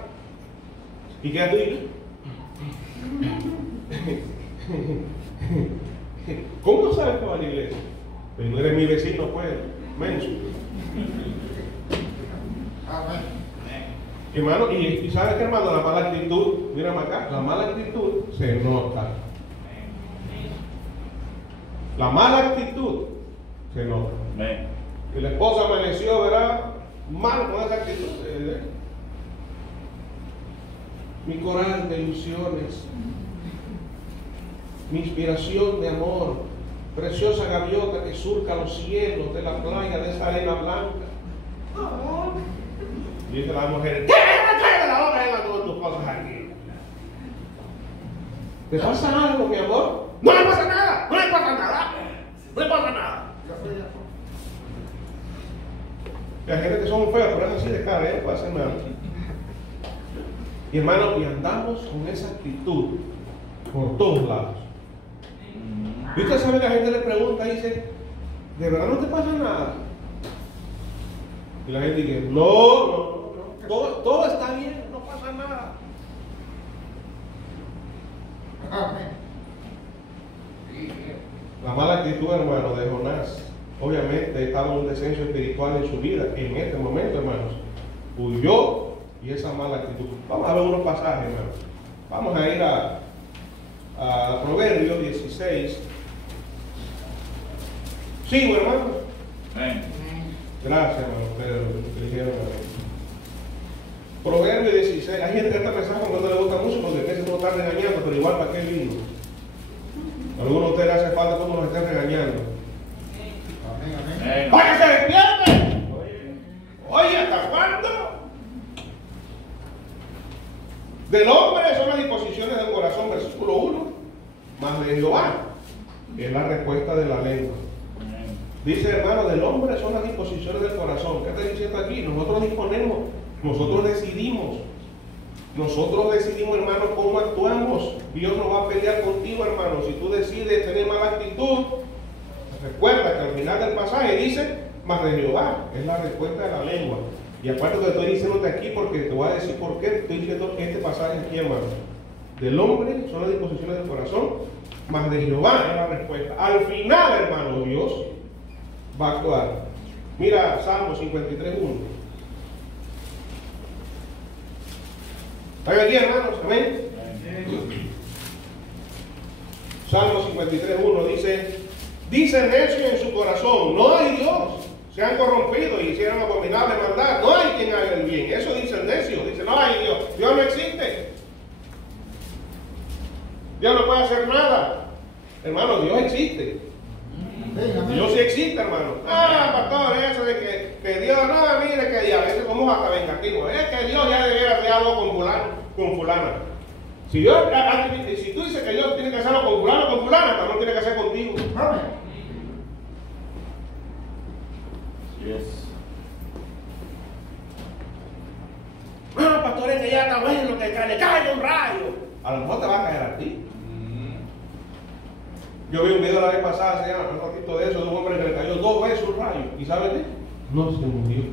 ¿Y qué tú dices? ¿Cómo no sabes que va a la iglesia? Pues no eres mi vecino, pues, menso. Amén. Hermano, y ¿sabes qué, hermano? La mala actitud, mira acá, la mala actitud se nota. La mala actitud se nota. Y la esposa amaneció, ¿verdad? Mal con esa actitud. Mi coral de ilusiones, mi inspiración de amor, preciosa gaviota que surca los cielos de la playa de esa arena blanca. Y dice la mujer, ¡cállate la boca! Venga todas tus cosas aquí. ¿Te pasa algo, mi amor? No le pasa nada, no le pasa nada, no le pasa nada. Y hay gente que son feos, pero es así de cara, no puede hacer nada. Y hermano, y andamos con esa actitud por todos lados. Y usted sabe que la gente le pregunta y dice, ¿de verdad no te pasa nada? Y la gente dice, no, todo está bien, no pasa nada. Amén. La mala actitud, hermano, de Jonás, obviamente estaba en un descenso espiritual en su vida, en este momento, hermanos. Huyó y esa mala actitud. Vamos a ver unos pasajes, hermanos. Vamos a ir a Proverbios 16. ¿Sigo, hermano? Gracias, hermano Pedro, que dijeron, hermano. Proverbios 16. Hay gente que está pensando que no le gusta mucho porque a veces no está regañando, pero igual para qué vino. A algunos de ustedes le hace falta como nos estén regañando. Amén. ¡Para que se despierten! Oye, ¿hasta cuándo? Del hombre son las disposiciones del corazón, versículo 1, más de Jehová, que es la respuesta de la lengua. Dice, hermano, del hombre son las disposiciones del corazón. ¿Qué está diciendo aquí? Nosotros disponemos, nosotros decidimos, hermano, cómo actuamos. Dios no va a pelear contigo, hermano. Si tú decides tener mala actitud, recuerda que al final del pasaje dice, más de Jehová, es la respuesta de la lengua. Y aparte que estoy diciéndote aquí, porque te voy a decir por qué estoy diciendo este pasaje aquí, hermano. Del hombre son las disposiciones del corazón, más de Jehová es la respuesta. Al final, hermano, Dios va a actuar. Mira Salmo 53:1. ¿Están aquí, hermanos? Amén. Salmo 53:1 dice el necio en su corazón, no hay Dios. Se han corrompido y hicieron abominable maldad. No hay quien haga el bien. Eso dice el necio. Dice, no hay Dios. Dios no existe. Dios no puede hacer nada. Hermano, Dios existe. Dios sí existe, hermano. Pastor, eso de que Dios, no, mire que a veces somos hasta vengativos. Es que Dios ya debiera hacer algo con fulana. Si tú dices que Dios tiene que hacerlo con fulano, con fulana, también tiene que hacer contigo. Amén. Yes. No, pastor, es que ya está bueno, que le caiga un rayo. A lo mejor te va a caer a ti. Yo vi un video la vez pasada, se llama un ratito de eso, de un hombre que le cayó 2 veces un rayo. ¿Y sabes qué? No se murió.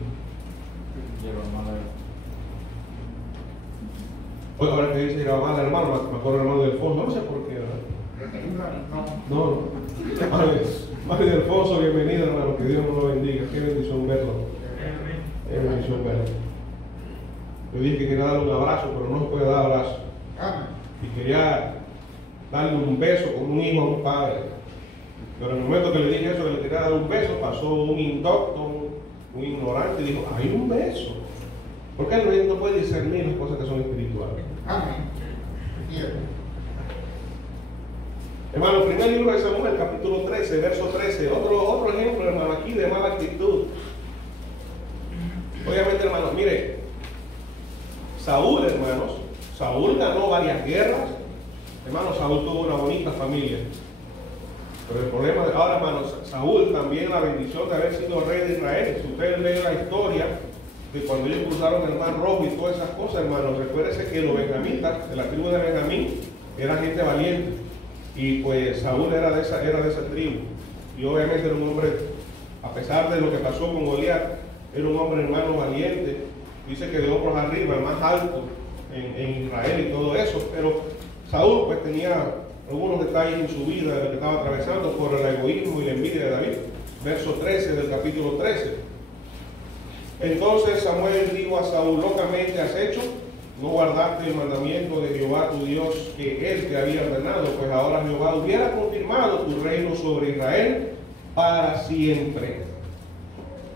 Oye, ahora que dice Irabal, hermano, me acuerdo del hermano de Alfonso, no sé por qué, ¿verdad? No. Mario de Alfonso, bienvenido, hermano, que Dios nos lo bendiga. Qué bendición verlo. Qué bendición verlo. Yo dije que quería darle un abrazo, pero no se puede dar abrazo. Y quería darle un beso como un hijo a un padre. Pero en el momento que le dije eso, que le quería dar un beso, pasó un indocto, un ignorante, y dijo, hay un beso. Porque él no puede discernir las cosas que son espirituales. Amén. Cierto. Hermano, primer libro de Samuel, capítulo 13, verso 13. Otro ejemplo, hermano, aquí de mala actitud. Obviamente, hermano, mire, Saúl, hermanos, Saúl ganó varias guerras. Hermano, Saúl tuvo una bonita familia. Pero el problema de ahora, hermanos, Saúl también la bendición de haber sido rey de Israel. Si ustedes leen la historia de cuando ellos cruzaron el Mar Rojo y todas esas cosas, hermanos, recuérdense que los benjamitas, de la tribu de Benjamín, eran gente valiente. Y pues Saúl era de esa tribu. Y obviamente era un hombre, a pesar de lo que pasó con Goliat, era un hombre, hermano, valiente. Dice que de hombros arriba, el más alto en Israel y todo eso. Pero Saúl pues tenía algunos detalles en su vida de lo que estaba atravesando por el egoísmo y la envidia de David. Verso 13 del capítulo 13. Entonces Samuel dijo a Saúl, locamente has hecho, no guardaste el mandamiento de Jehová tu Dios que él te había ordenado, pues ahora Jehová hubiera confirmado tu reino sobre Israel para siempre.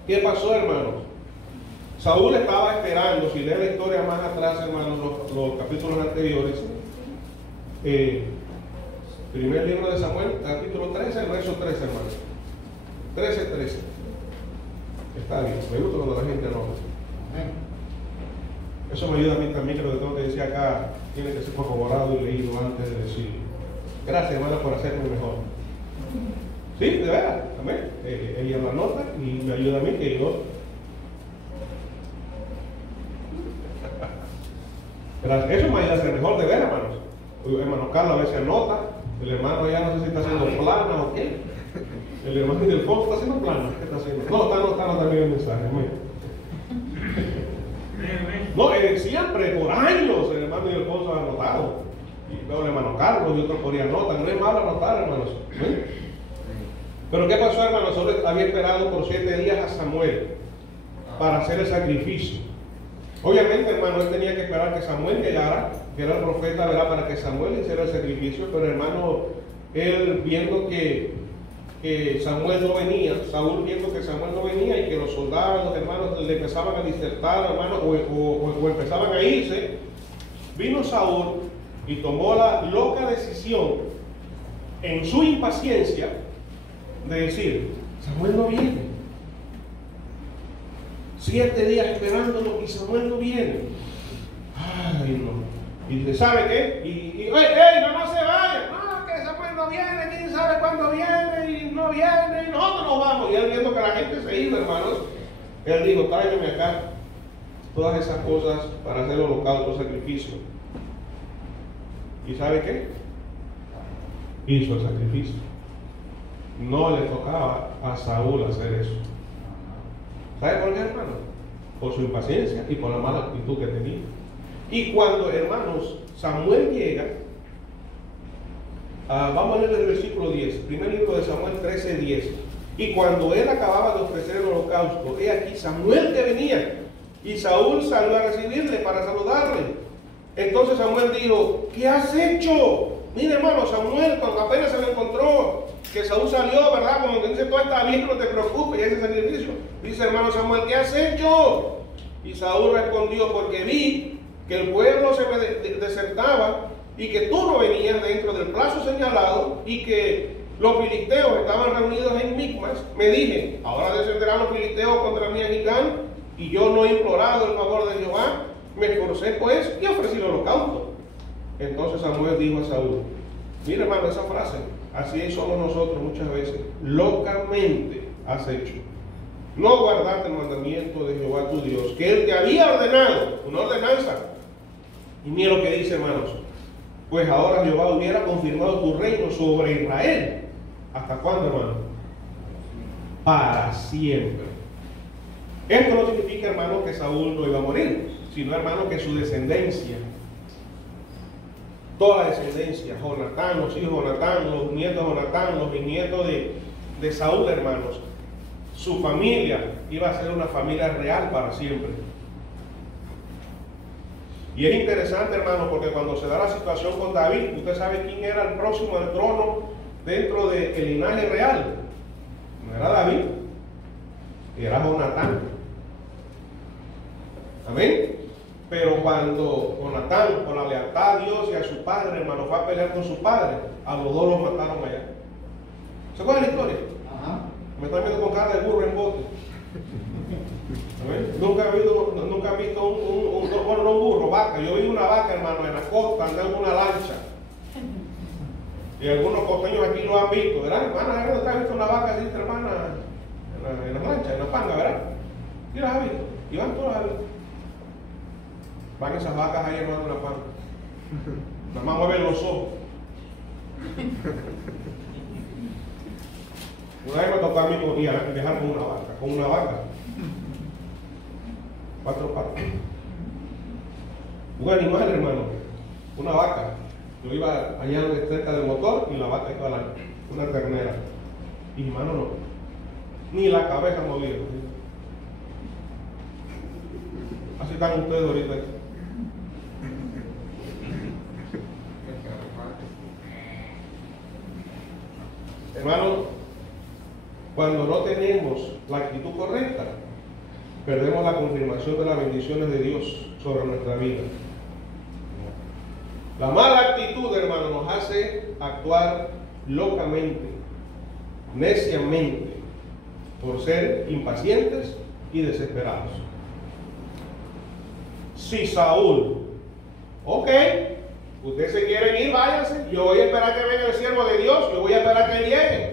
¿Qué pasó, hermanos? Saúl estaba esperando, si lee la historia más atrás, hermanos, los capítulos anteriores, primer libro de Samuel, capítulo 13, el verso 13, hermanos. 13. Está bien, me gusta cuando la gente anota. Eso me ayuda a mí también, que lo que tengo que decir acá tiene que ser corroborado y leído antes de decirlo. Gracias, hermano, por hacerme mejor. Sí, de verdad, amén. Ella la nota y me ayuda a mí que yo. Gracias. Eso me ayuda a ser mejor, de ver, hermanos. El hermano Carlos a veces anota, el hermano ya no sé si está haciendo plana o qué. El hermano del fondo está haciendo plana. ¿Qué está haciendo? No, está anotando también el mensaje, amén. No, siempre, por años, el hermano y el esposo han anotado. Y veo el hermano Carlos y otro ponía nota. No es malo anotar, hermanos. ¿Sí? Pero ¿qué pasó, hermanos? Saúl había esperado por 7 días a Samuel para hacer el sacrificio. Obviamente, hermano, él tenía que esperar que Samuel llegara, que era el profeta, ¿verdad? Para que Samuel hiciera el sacrificio. Pero, hermano, él viendo que Samuel no venía, Saúl viendo que Samuel no venía y que los soldados, hermanos, le empezaban a disertar, hermanos, o empezaban a irse, vino Saúl y tomó la loca decisión en su impaciencia de decir, Samuel no viene. 7 días esperándolo y Samuel no viene. Ay, no. Y dice, ¿sabe qué? ¡Ey, no se vaya! No, que Samuel no viene, quién sabe cuándo viene, y no viene, y nosotros nos vamos. Y él viendo que la gente se iba, hermanos, él dijo, tráigame acá todas esas cosas para hacer el holocausto, sacrificio. ¿Y sabe qué? Hizo el sacrificio. No le tocaba a Saúl hacer eso. ¿Sabe por qué, hermano? Por su impaciencia y por la mala actitud que tenía. Y cuando, hermanos, Samuel llega, vamos a leer el versículo 10, primer libro de Samuel 13:10. Y cuando él acababa de ofrecer el holocausto, he aquí Samuel que venía, y Saúl salió a recibirle para saludarle. Entonces Samuel dijo, ¿qué has hecho? Mira, hermano, Samuel, cuando apenas se lo encontró, que Saúl salió, ¿verdad? Como que dice, todo está bien, no te preocupes, y ese sacrificio. Dice, hermano Samuel, ¿qué has hecho? Y Saúl respondió, porque vi que el pueblo se me desertaba y que tú no venías dentro del plazo señalado y que los filisteos estaban reunidos en Micmas. Me dije, ahora descenderán los filisteos contra mí en Gilgal, y yo no he implorado el favor de Jehová. Me esforcé pues y ofrecí el holocausto. Entonces Samuel dijo a Saúl, mira, hermano, esa frase, así somos nosotros muchas veces, locamente has hecho. No guardaste el mandamiento de Jehová tu Dios, que él te había ordenado, una ordenanza. Y mira lo que dice, hermanos, pues ahora Jehová hubiera confirmado tu reino sobre Israel. ¿Hasta cuándo, hermano? Para siempre. Esto no significa, hermano, que Saúl no iba a morir, sino, hermano, que su descendencia, toda la descendencia, Jonatán, los hijos de Jonatán, los nietos de Jonatán, los bisnietos de Saúl, hermanos, su familia iba a ser una familia real para siempre. Y es interesante, hermano, porque cuando se da la situación con David, usted sabe quién era el próximo al trono dentro del linaje real. No era David, era Jonatán. Amén. Pero cuando Jonatán, por la lealtad a Dios y a su padre, hermano, fue a pelear con su padre, a los dos los mataron allá. ¿Se acuerdan la historia? Ajá. Me están viendo con cara de burro en bote. ¿Amén? Nunca he visto bueno, no un burro, vaca. Yo vi una vaca, hermano, en la costa, andando en una lancha. Y algunos costeños aquí lo han visto, ¿verdad? Hermana, ¿dónde has visto una vaca así, hermana? En las lanchas, en la panga, ¿verdad? ¿Y las has visto? Y van todas las visto. Van esas vacas ahí, hermano, en la panga. Nada más mueven los ojos. Una vez me tocó a mí viajar con una vaca. 4 patas. Un animal, hermano, una vaca. Yo iba allá cerca del motor y la vaca estaba una ternera. Y hermano, no. Ni la cabeza movía. Así están ustedes ahorita. Hermano, cuando no tenemos la actitud correcta, perdemos la confirmación de las bendiciones de Dios sobre nuestra vida. La mala actitud, hermano, nos hace actuar locamente, neciamente, por ser impacientes y desesperados. Si Saúl, ok, ustedes se quieren ir, váyanse, yo voy a esperar que venga el siervo de Dios, yo voy a esperar que él llegue.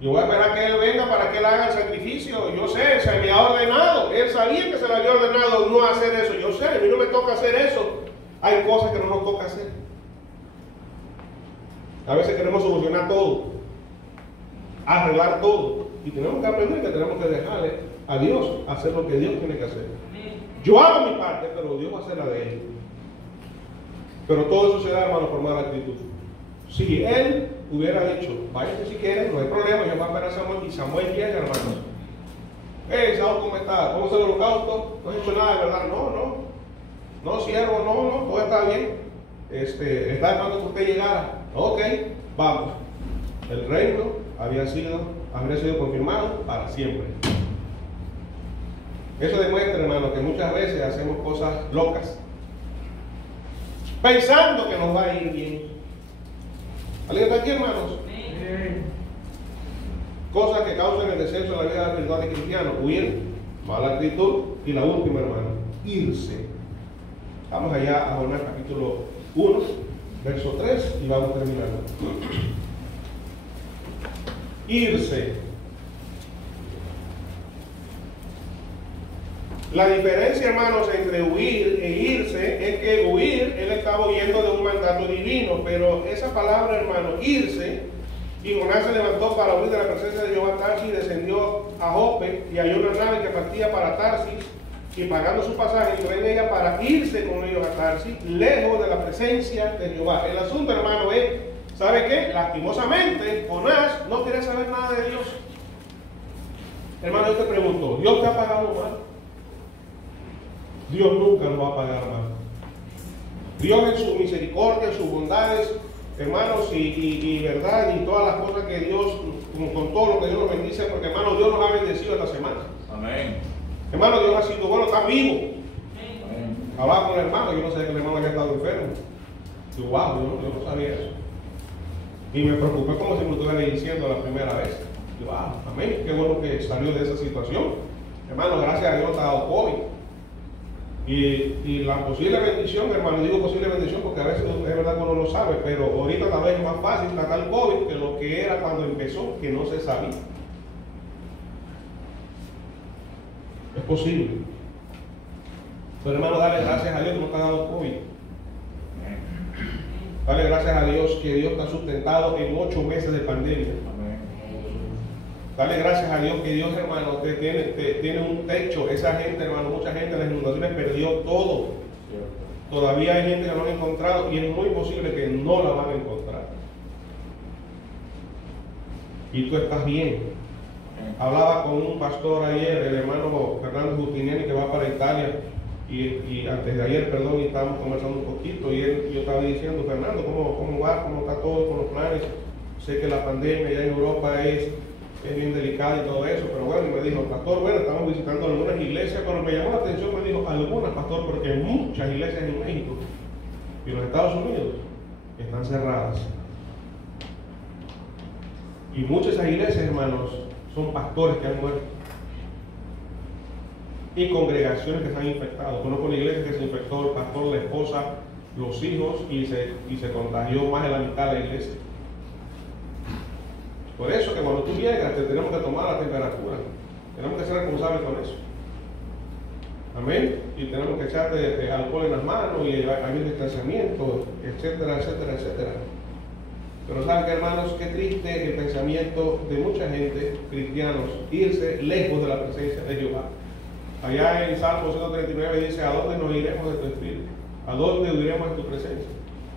Yo voy a esperar que él venga para que él haga el sacrificio. Yo sé, se me ha ordenado. Él sabía que se le había ordenado no hacer eso. Yo sé, a mí no me toca hacer eso. Hay cosas que no nos toca hacer. A veces queremos solucionar todo, arreglar todo. Y tenemos que aprender que tenemos que dejarle a Dios hacer lo que Dios tiene que hacer. Yo hago mi parte, pero Dios va a hacer la de él. Pero todo eso se da, hermano, por mala actitud. Si él hubiera dicho, váyanse si quieren, no hay problema, yo voy a esperar a Samuel, y Samuel llega, hermano. Hey, Saúl, ¿cómo está? ¿Cómo está el holocausto? No he hecho nada, de verdad. No, siervo, no, todo está bien. Está esperando que usted llegara. Ok, vamos. El reino habría sido confirmado para siempre. Eso demuestra, hermano, que muchas veces hacemos cosas locas, pensando que nos va a ir bien. ¿Alguien está aquí, hermanos? Cosas que causan el descenso de la vida espiritual de cristiano: huir, mala actitud, y la última, hermano, irse. Vamos allá a Jonás capítulo 1, verso 3, y vamos terminando. Irse. La diferencia, hermanos, entre huir e irse es que huir, él estaba huyendo de un mandato divino, pero esa palabra, hermano, irse, y Jonás se levantó para huir de la presencia de Jehová Tarsis, descendió a Jope y halló una nave que partía para Tarsis, y pagando su pasaje entró en ella para irse con ellos a Tarsis, lejos de la presencia de Jehová. El asunto, hermano, es, ¿sabe qué? Lastimosamente, Jonás no quería saber nada de Dios. Hermano, yo te pregunto, ¿Dios te ha pagado mal? Dios nunca nos va a pagar mal. Dios en su misericordia, en sus bondades, hermanos, y verdad, y todas las cosas que Dios, con todo lo que Dios nos bendice, porque, hermano, Dios nos ha bendecido esta semana. Amén. Hermano, Dios ha sido bueno, está vivo. Amén. Hablaba con el hermano, yo no sabía que el hermano había estado enfermo. Yo, wow, yo no sabía eso. Y me preocupé como si me lo estuviera diciendo la primera vez. Yo, wow, amén, qué bueno que salió de esa situación. Hermano, gracias a Dios te ha dado COVID. Y la posible bendición, hermano, digo posible bendición porque a veces es verdad que uno no sabe, pero ahorita tal vez es más fácil tratar el COVID que lo que era cuando empezó, que no se sabía. Es posible. Pero, hermano, dale gracias a Dios que no te ha dado COVID. Dale gracias a Dios que Dios te ha sustentado en 8 meses de pandemia. Dale gracias a Dios que Dios, hermano, tiene un techo. Esa gente, hermano, mucha gente en las inundaciones perdió todo. Todavía hay gente que no lo ha encontrado y es muy posible que no la van a encontrar. Y tú estás bien. Hablaba con un pastor ayer, el hermano Fernando Justiniani, que va para Italia, y antes de ayer, perdón, y estábamos conversando un poquito, y yo estaba diciendo, Fernando, ¿cómo va? ¿Cómo está todo con los planes? Sé que la pandemia allá en Europa es bien delicada y todo eso, pero bueno, me dijo, pastor, bueno, estamos visitando algunas iglesias, pero me llamó la atención, me dijo, algunas, pastor, porque hay muchas iglesias en México y en los Estados Unidos están cerradas. Y muchas de esas iglesias, hermanos, son pastores que han muerto. Y congregaciones que se han infectado. Conozco una iglesia que se infectó el pastor, la esposa, los hijos y se contagió más de la mitad de la iglesia. Por eso que cuando tú llegas te tenemos que tomar la temperatura. Tenemos que ser responsables con eso. Amén. Y tenemos que echarte alcohol en las manos y hay un distanciamiento, etcétera, etcétera, etcétera. Pero saben que, hermanos, qué triste el pensamiento de mucha gente, cristianos, irse lejos de la presencia de Jehová. Allá en Salmo 139 dice, ¿a dónde nos iremos de tu espíritu? ¿A dónde huiremos de tu presencia?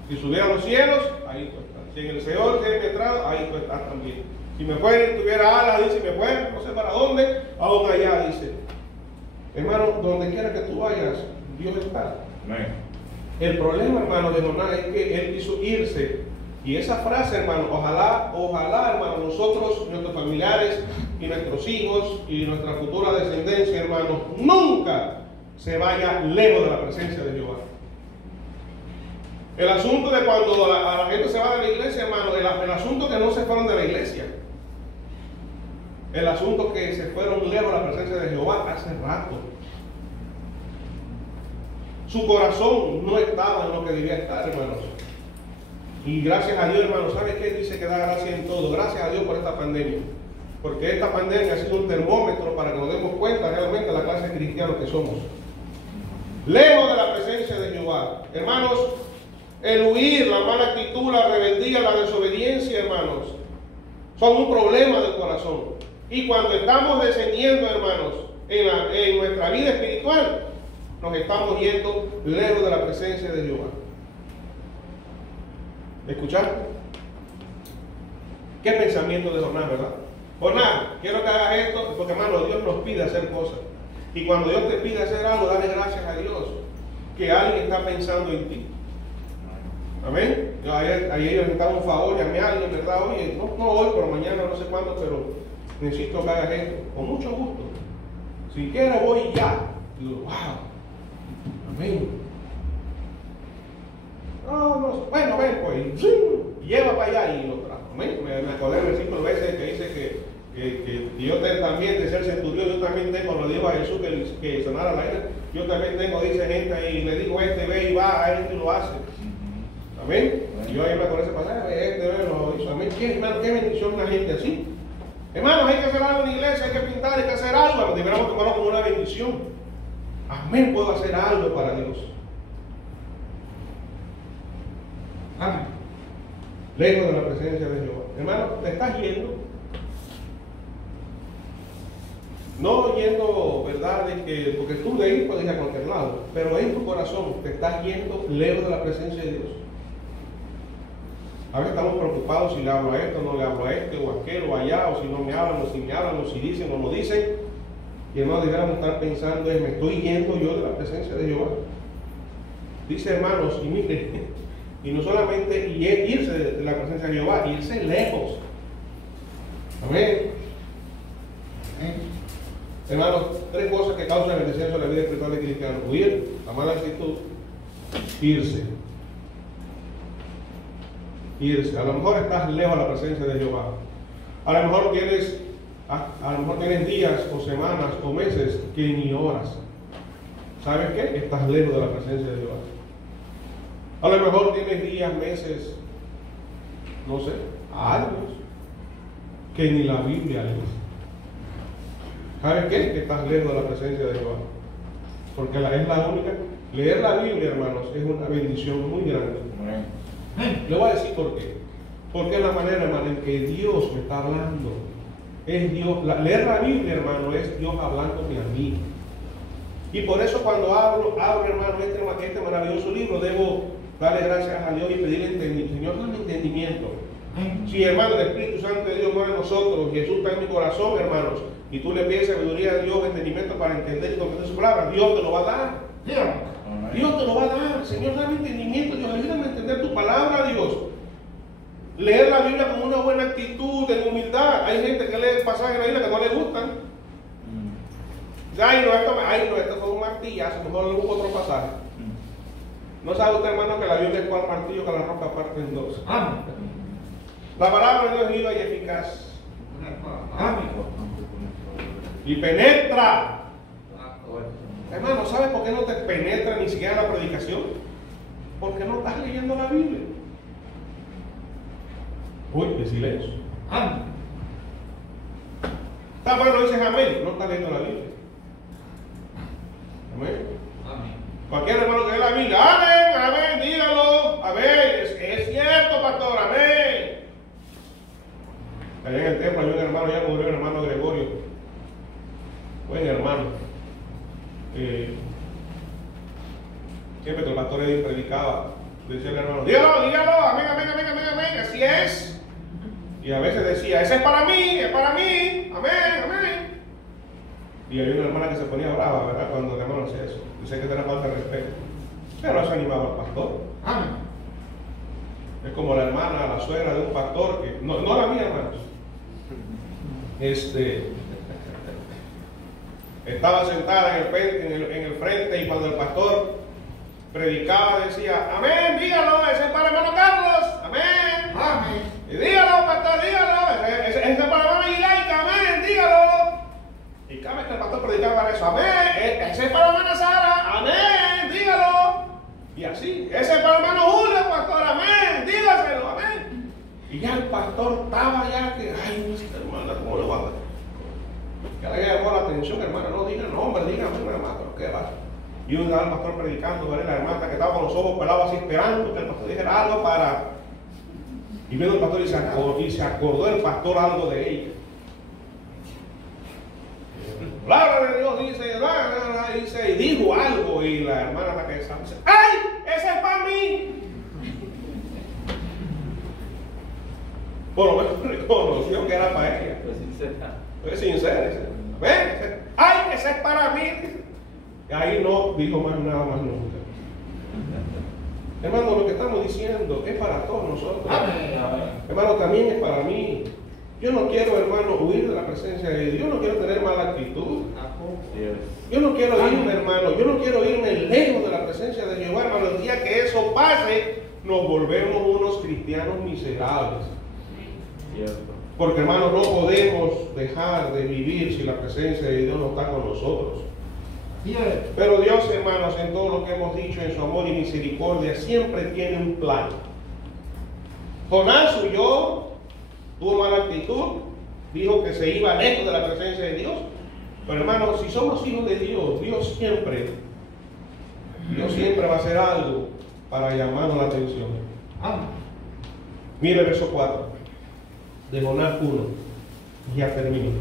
Si subiera a los cielos, ahí tú estás. Si en el Seol se me entrado, ahí tú estás también. Si me fuera, tuviera alas, dice, me fuera, no sé para dónde, aún allá, dice. Hermano, donde quiera que tú vayas, Dios está. Amén. El problema, hermano, de Jonás es que él quiso irse. Y esa frase, hermano, ojalá, hermano, nosotros, nuestros familiares y nuestros hijos y nuestra futura descendencia, hermano, nunca se vaya lejos de la presencia de Jehová. El asunto de cuando a la gente se va de la iglesia, hermano, el asunto que no se fueron de la iglesia. El asunto que se fueron lejos de la presencia de Jehová hace rato. Su corazón no estaba en lo que debía estar, hermanos. Y gracias a Dios, hermano, ¿sabe qué? Dice que da gracia en todo. Gracias a Dios por esta pandemia. Porque esta pandemia ha sido un termómetro para que nos demos cuenta realmente de la clase de cristianos que somos. Lejos de la presencia de Jehová. Hermanos, el huir, la mala actitud, la rebeldía, la desobediencia, hermanos, son un problema del corazón. Y cuando estamos descendiendo, hermanos, en nuestra vida espiritual, nos estamos yendo lejos de la presencia de Jehová. ¿Escuchaste? ¿Qué pensamiento de Jonás, verdad? Jonás, quiero que hagas esto, porque hermano, Dios nos pide hacer cosas. Y cuando Dios te pide hacer algo, dale gracias a Dios, que alguien está pensando en ti. Amén. Yo ayer necesitaba un favor, llamé a alguien, ¿verdad? Oye, no hoy, pero mañana, no sé cuándo, pero necesito que hagas esto. Con mucho gusto. Si quieres, voy ya. Digo, wow. Amén. No, bueno, ven, pues, lleva para allá y lo trajo. Amén. Me acordé del versículo ese que dice que yo también, de ser centurión, yo también tengo, lo dijo a Jesús que sonara la ira. Yo también tengo, dice gente ahí, le digo ve y va, a él y lo hace. Amén. Y yo ahí me acordé ese pasaje, ve, lo hizo. Amén. Hermano, qué bendición una gente así. Hermanos, hay que hacer algo en la iglesia, hay que pintar, hay que hacer algo. Deberíamos tomarlo como una bendición. Amén, puedo hacer algo para Dios. Amén. Lejos de la presencia de Jehová. Hermano, te estás yendo. No yendo, ¿verdad? Porque tú de ir puedes ir a cualquier lado, pero en tu corazón te estás yendo lejos de la presencia de Dios. A veces estamos preocupados si le hablo a esto, no le hablo a este, o a aquel, o allá, o si no me hablan, o si me hablan, o si dicen, o no dicen. Y hermanos, deberíamos estar pensando me estoy yendo yo de la presencia de Jehová. Dice, hermanos, y mire, y no solamente irse de la presencia de Jehová, irse lejos. Amén. Hermanos, tres cosas que causan el descenso de la vida espiritual del cristiano: huir, la mala actitud, irse. A lo mejor estás lejos de la presencia de Jehová. A lo mejor tienes días o semanas o meses que ni oras. ¿Sabes qué? Estás lejos de la presencia de Jehová. A lo mejor tienes días, meses, no sé, años que ni la Biblia lees. ¿Sabes qué? Que estás lejos de la presencia de Jehová. Porque es la única. Leer la Biblia, hermanos, es una bendición muy grande. Le voy a decir por qué. Porque es la manera, hermano, en que Dios me está hablando. Es Dios. Leer la Biblia, hermano, es Dios hablándome a mí. Y por eso cuando abro, hermano, este maravilloso libro, debo darle gracias a Dios y pedirle entendimiento. Señor, dame entendimiento. Si, hermano, el Espíritu Santo de Dios muere en nosotros, Jesús está en mi corazón, hermanos, y tú le pides sabiduría a Dios, entendimiento para entender y comprender su palabra, Dios te lo va a dar. Dios te lo va a dar. Señor, dame entendimiento, Dios, ayúdame a entender tu palabra, Dios. leer la Biblia con una buena actitud, en humildad. Hay gente que lee pasajes de la Biblia que no le gustan. Ay, no, esto fue un martillazo, mejor le busco otro pasaje. ¿No sabe usted, hermano, que la Biblia es cual martillo que la roca parte en dos? Amén. La palabra de Dios es viva y eficaz. Amén. Y penetra. Hermano, ¿sabes por qué no te penetra ni siquiera la predicación? Porque no estás leyendo la Biblia. Uy, de silencio. Amén. Está bueno, dices amén, no estás leyendo la Biblia. Amén. Amén. Cualquier hermano que lee la Biblia, amén, amén, dígalo, amén, es cierto, pastor, amén. Allá en el templo hay un hermano, ya murió el hermano Gregorio, buen hermano. Siempre que el pastor Edwin predicaba, decía el hermano, dígalo, amén, amén, amén, amén, amén, así es. Y a veces decía, ese es para mí, amén, amén. Y había una hermana que se ponía brava, ¿verdad? Cuando el hermano hacía eso. Dice que era falta de respeto. Pero eso animaba al pastor. Amén. Es como la hermana, la suegra de un pastor, que no la mía, hermanos. Estaba sentada en el frente y cuando el pastor predicaba decía, amén, dígalo, ese es para el hermano Carlos, amén. Amén. Y dígalo, pastor, dígalo, ese es para la hermana Ilaica, amén, dígalo. Y cada vez que el pastor predicaba eso, amén, ese es para la hermana Sara, amén, dígalo. Y así, ese es para el hermano Julio, pastor, amén, dígaselo, amén. Y ya el pastor estaba ya que, ay, esta hermana, ¿cómo le va a dar? Ya le llamó la atención, hermana, no diga nombre, diga amén, hermano, pero qué va. Y un día el pastor predicando, ¿verdad? La hermana que estaba con los ojos pelados así esperando que el pastor dijera algo para... Y vino el pastor y se acordó el pastor algo de ella. Palabra de Dios dice, y dijo algo, y la hermana la que dice, ¡ay! ¡Ese es para mí! Por lo menos reconoció que era para ella. Fue sincera. ¿Ven? ¡Ay! ¡Ese es para mí! Y ahí no dijo más nada más nunca. Hermano, lo que estamos diciendo es para todos nosotros. Hermano, también es para mí. Yo no quiero, hermano, huir de la presencia de Dios. Yo no quiero tener mala actitud. Yo no quiero irme, hermano. Yo no quiero irme lejos de la presencia de Jehová, hermano. El día que eso pase, nos volvemos unos cristianos miserables. Porque, hermano, no podemos dejar de vivir si la presencia de Dios no está con nosotros. Pero Dios, hermanos, en todo lo que hemos dicho, en su amor y misericordia, siempre tiene un plan. Jonás huyó, tuvo mala actitud, dijo que se iba lejos de la presencia de Dios. Pero, hermanos, si somos hijos de Dios, Dios siempre va a hacer algo para llamarnos la atención. Mire el verso 4 de Jonás 1, ya termino.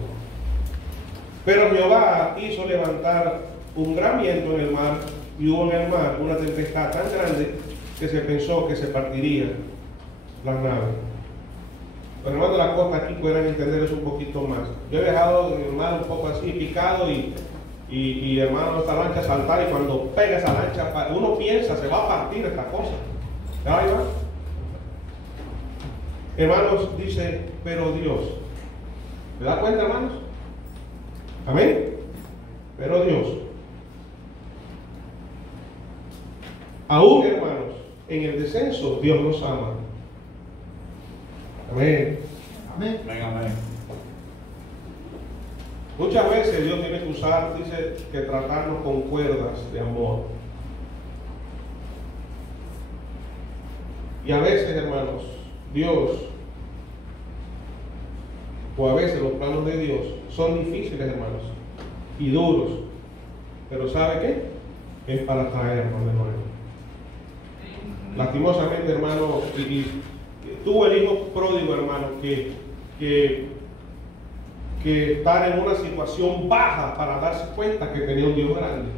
Pero Jehová hizo levantar un gran viento en el mar, y hubo en el mar una tempestad tan grande que se pensó que se partiría la nave. Pero, hermano, la costa aquí pueden entender eso un poquito más. Yo he dejado el mar un poco así picado y hermano, esta lancha saltar, y cuando pega esa lancha, uno piensa, se va a partir esta cosa. ¿Ya ahí va? Hermanos, dice, pero Dios. ¿Me da cuenta, hermanos? Amén. Pero Dios. Aún, hermanos, en el descenso, Dios nos ama. Amén. Amén. Muchas veces Dios tiene que usar, dice, que tratarnos con cuerdas de amor. Y a veces, hermanos, Dios, o a veces los planos de Dios son difíciles, hermanos, y duros. Pero ¿sabe qué? Es para traernos de nuevo. Lastimosamente, hermano, y tuvo el hijo pródigo, hermano, que estar en una situación baja para darse cuenta que tenía un Dios grande.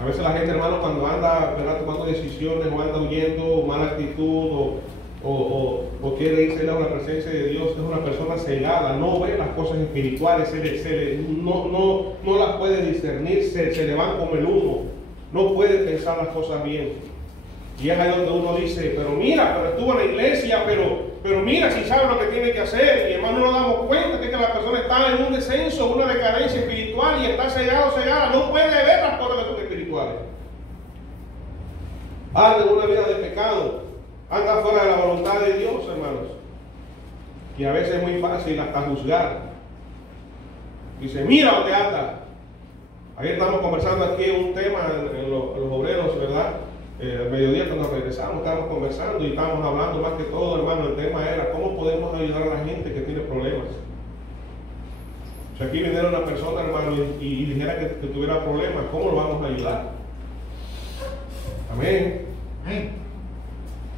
A veces la gente, hermano, cuando anda, ¿verdad?, tomando decisiones, o anda huyendo, mala actitud, o quiere irse a la presencia de Dios, es una persona cegada, no ve las cosas espirituales, no las puede discernir, se le van como el humo, no puede pensar las cosas bien. Y es ahí donde uno dice, pero mira, pero estuvo en la iglesia, pero mira si sabe lo que tiene que hacer. Y hermano, no nos damos cuenta que la persona está en un descenso, una decadencia espiritual y está cegada, no puede ver las cosas que son espirituales. Anda en una vida de pecado, anda fuera de la voluntad de Dios, hermanos. Y a veces es muy fácil hasta juzgar. Dice, mira dónde anda. Ayer estamos conversando aquí un tema en los obreros, ¿verdad? Al mediodía cuando regresamos estábamos conversando y estábamos hablando más que todo, hermano, el tema era cómo podemos ayudar a la gente que tiene problemas. Si aquí viniera una persona, hermano, y dijera que tuviera problemas, ¿cómo lo vamos a ayudar? Amén. Amén.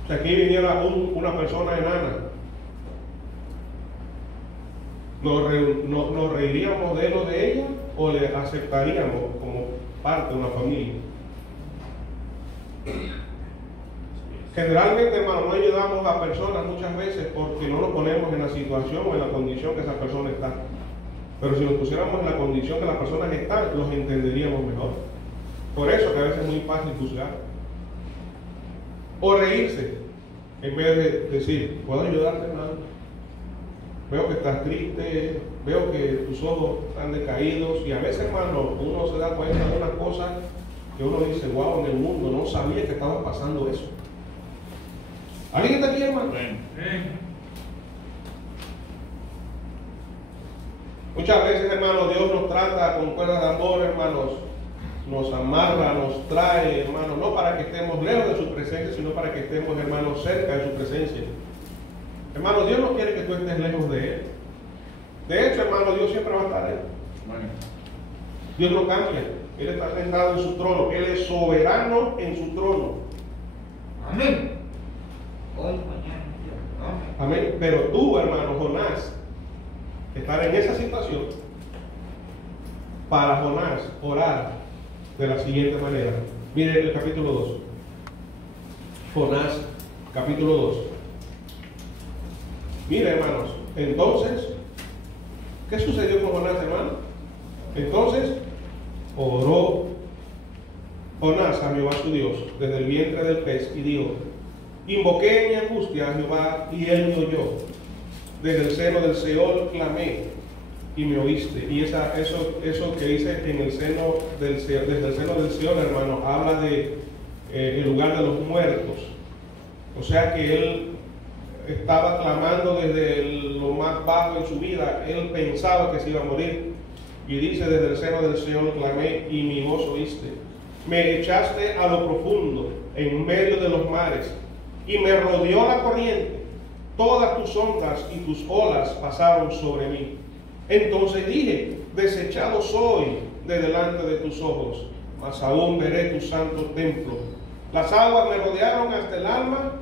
Si aquí viniera una persona enana, ¿nos reiríamos de él o de ella o le aceptaríamos como parte de una familia? Generalmente, hermano, no ayudamos a personas muchas veces porque no nos ponemos en la situación o en la condición que esa persona está. Pero si nos pusiéramos en la condición que las personas están, los entenderíamos mejor. Por eso que a veces es muy fácil juzgar. O reírse, en vez de decir, ¿puedo ayudarte, hermano? Veo que estás triste, veo que tus ojos están decaídos. Y a veces, hermano, uno se da cuenta de una cosa que uno dice, wow, en el mundo no sabía que estaba pasando eso. ¿Alguien está aquí, hermano? Muchas veces, hermano, Dios nos trata con cuerdas de amor, hermanos. Nos amarra, nos trae, hermano, no para que estemos lejos de su presencia, sino para que estemos, hermanos, cerca de su presencia. Hermano, Dios no quiere que tú estés lejos de Él. De hecho, hermano, Dios siempre va a estar ahí. Dios no cambia. Él está sentado en su trono. Él es soberano en su trono. Amén. Hoy, mañana, amén. Amén. Pero tú, hermano Jonás, estar en esa situación, para Jonás orar de la siguiente manera. Miren el capítulo 2. Jonás, capítulo 2. Mire, hermanos, entonces, ¿qué sucedió con Jonás, hermano? Entonces, oró Jonás a Jehová su Dios desde el vientre del pez y dijo, invoqué en mi angustia a Jehová y él me oyó. Desde el seno del Seol clamé y me oíste. Y eso que dice en el seno del Seol, desde el seno del Seol, hermano, habla de el lugar de los muertos. O sea que él estaba clamando desde lo más bajo en su vida. Él pensaba que se iba a morir. Y dice, desde el seno del Seol clamé y mi voz oíste. Me echaste a lo profundo, en medio de los mares, y me rodeó la corriente. Todas tus ondas y tus olas pasaron sobre mí. Entonces dije, desechado soy de delante de tus ojos, mas aún veré tu santo templo. Las aguas me rodearon hasta el alma,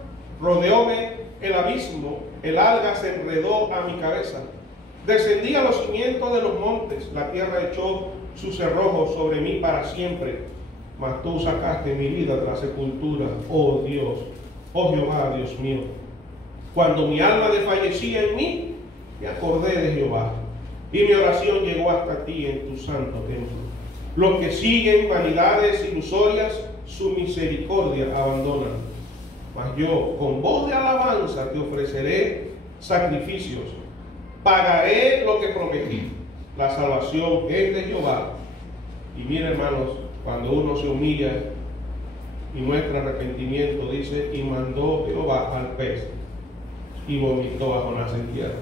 rodeóme el abismo, el alga se enredó a mi cabeza. Descendí a los cimientos de los montes, la tierra echó sus cerrojos sobre mí para siempre. Mas tú sacaste mi vida de la sepultura, oh Dios, oh Jehová, Dios mío. Cuando mi alma desfallecía en mí, me acordé de Jehová, y mi oración llegó hasta ti en tu santo templo. Los que siguen vanidades ilusorias, su misericordia abandonan. Mas yo, con voz de alabanza, te ofreceré sacrificios. Pagaré lo que prometí. La salvación es de Jehová. Y mira, hermanos, cuando uno se humilla y muestra arrepentimiento, dice, y mandó Jehová al pez y vomitó a Jonás en tierra.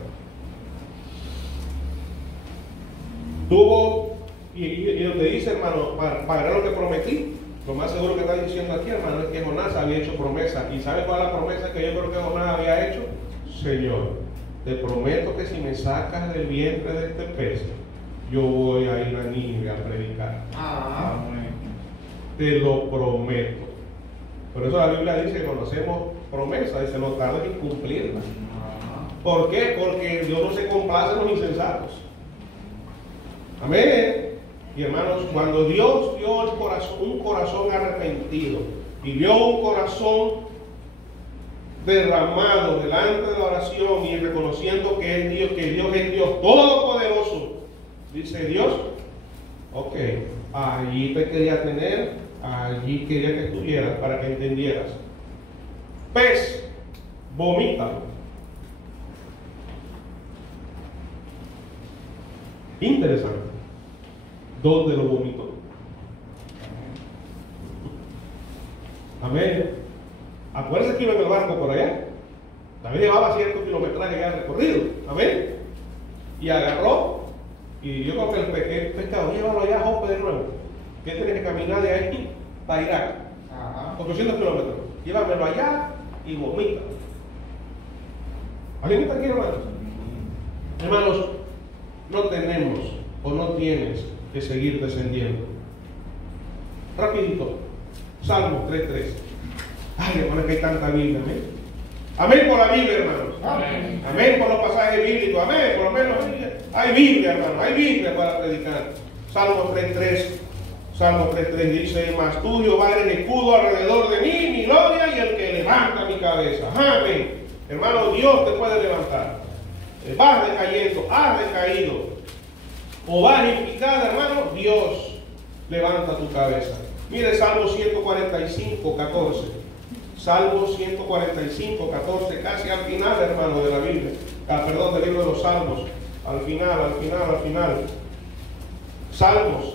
Tuvo, y lo que dice, hermano, pagaré lo que prometí. Lo más seguro que está diciendo aquí, hermano, es que Jonás había hecho promesa. ¿Y sabe cuál es la promesa que yo creo que Jonás había hecho? Señor, te prometo que si me sacas del vientre de este pez, yo voy a ir a Nínive a predicar. Te lo prometo. Por eso la Biblia dice que cuando hacemos promesas, dice, no tardes en cumplirlas. ¿Por qué? Porque Dios no se complace en los insensatos. Amén. Y hermanos, cuando Dios vio el corazón, un corazón arrepentido y vio un corazón derramado delante de la oración y reconociendo que es Dios, que Dios es Dios todopoderoso, dice Dios, ok, allí te quería tener, allí quería que estuvieras para que entendieras pez, vomítalo. Interesante. ¿Dónde lo vomitó? Amén. Acuérdense que iba en el barco por allá. David llevaba cierto kilometraje ya recorrido. Amén. Y agarró. Y yo creo que el pescado, llévalo allá a Jope de nuevo. Que tiene que caminar de ahí para Irak. 800 kilómetros. Llévamelo allá y vomita. ¿Alguien está aquí, hermanos? Hermanos, no tenemos o no tienes que seguir descendiendo. Rapidito. Salmo 3:3. Ay, hermano, que hay tanta Biblia. Amén. Amén por la Biblia, hermanos. Amén. Amén por los pasajes bíblicos. Amén. Por lo menos hay Biblia, hermano. Hay Biblia para predicar. Salmo 3:3. Salmo 3:3 dice: mas tú, Jehová, eres escudo alrededor de mí, mi gloria y el que levanta mi cabeza. Amén. Hermano, Dios te puede levantar. Vas decayendo, has decaído, o vas en picada, hermano, Dios levanta tu cabeza. Mire Salmo 145, 14. Salmo 145, 14, casi al final, hermano, de la Biblia. Perdón, del libro de los Salmos. Al final. Salmos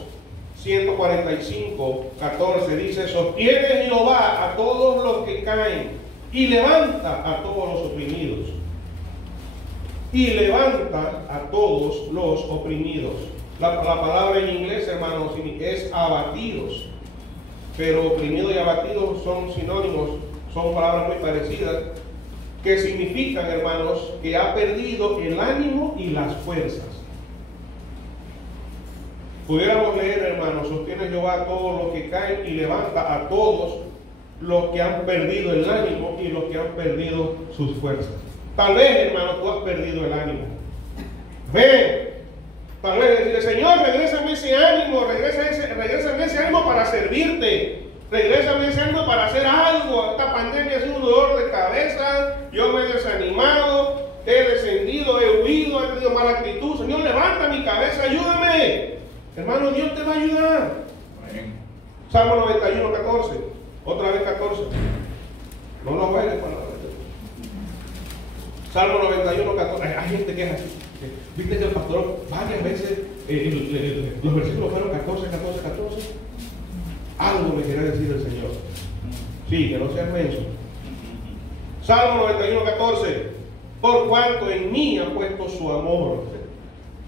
145, 14 dice: sostiene Jehová a todos los que caen y levanta a todos los oprimidos. Y levanta a todos los oprimidos. La palabra en inglés, hermanos, es abatidos. Pero oprimido y abatido son sinónimos, son palabras muy parecidas, que significan, hermanos, que ha perdido el ánimo y las fuerzas. Pudiéramos leer, hermanos: sostiene Jehová a todos los que caen y levanta a todos los que han perdido el ánimo y los que han perdido sus fuerzas. Tal vez, hermano, tú has perdido el ánimo. Ven. Tal vez decirle: Señor, regrésame ese ánimo, regrésame ese ánimo para servirte, regrésame ese ánimo para hacer algo. Esta pandemia ha sido un dolor de cabeza, yo me he desanimado, he descendido, he huido, he tenido mala actitud. Señor, levanta mi cabeza, ayúdame. Hermano, Dios te va a ayudar. Salmo 91, 14. Otra vez 14. No lo juegues para la vez. Salmo 91, 14. Hay gente que es así. Viste que el pastor varias veces los versículos fueron 14. Algo me quiere decir el Señor. Sí, que no seas menso. Salmo 91, 14. Por cuanto en mí ha puesto su amor,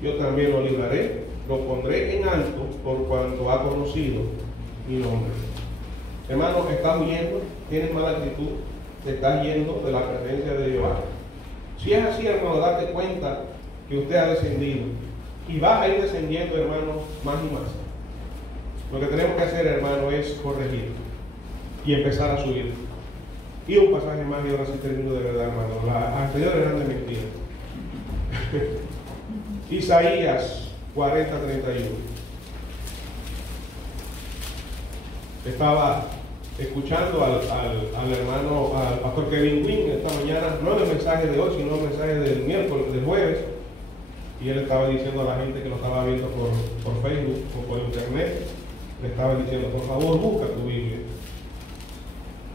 yo también lo libraré, lo pondré en alto por cuanto ha conocido mi nombre. Hermano, estás huyendo, tienes mala actitud, te estás yendo de la presencia de Jehová. Si es así, hermano, date cuenta que usted ha descendido y vas a ir descendiendo, hermano, más y más. Lo que tenemos que hacer, hermano, es corregir y empezar a subir. Y un pasaje más, y ahora sí termino de verdad, hermano. La anterior era de mentira. Isaías 40:31. Estaba escuchando al hermano, al pastor Kevin Wynn esta mañana, no el mensaje de hoy, sino el mensaje del miércoles, del jueves, y él estaba diciendo a la gente que lo estaba viendo por Facebook o por internet, le estaba diciendo: por favor, busca tu Biblia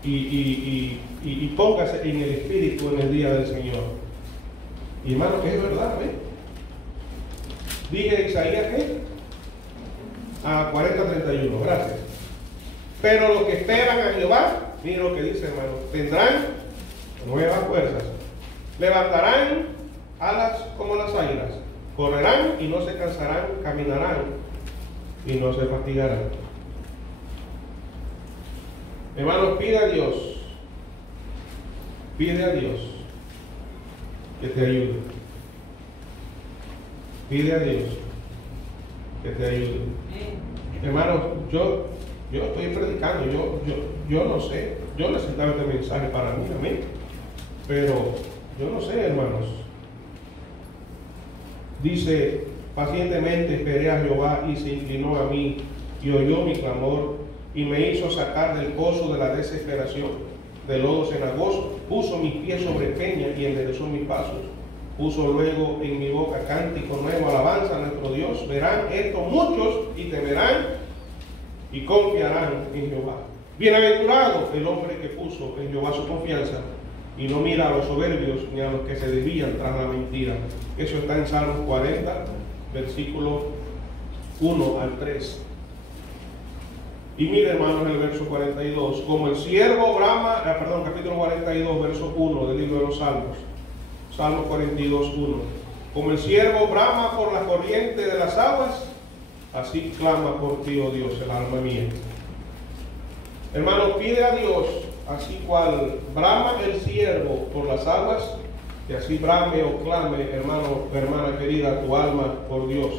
y póngase en el Espíritu en el día del Señor. Y hermano, es verdad, ¿eh? Dije Isaías, ¿qué? 40:31, gracias. Pero los que esperan a Jehová, miren lo que dice, hermano: tendrán nuevas fuerzas, levantarán alas como las águilas, correrán y no se cansarán, caminarán y no se fatigarán. Hermanos, pide a Dios que te ayude. Pide a Dios que te ayude. Hermanos, yo estoy predicando, yo no sé, yo necesitaba este mensaje para mí también, pero yo no sé, hermanos. Dice: pacientemente esperé a Jehová y se inclinó a mí y oyó mi clamor y me hizo sacar del pozo de la desesperación, del lodo cenagoso. Puso mis pies sobre peña y enderezó mis pasos. Puso luego en mi boca cántico nuevo, alabanza a nuestro Dios. Verán esto muchos y temerán y confiarán en Jehová. Bienaventurado el hombre que puso en Jehová su confianza y no mira a los soberbios ni a los que se desvían tras la mentira. Eso está en Salmos 40, versículo 1 al 3. Y mire, hermanos, el verso 42, como el siervo brama, capítulo 42, verso 1 del libro de los Salmos. Salmos 42, 1. Como el siervo brama por la corriente de las aguas, así clama por ti, oh Dios, el alma mía. Hermano, pide a Dios, así cual brama el siervo por las aguas, que así brame o clame, hermano, hermana querida, tu alma por Dios,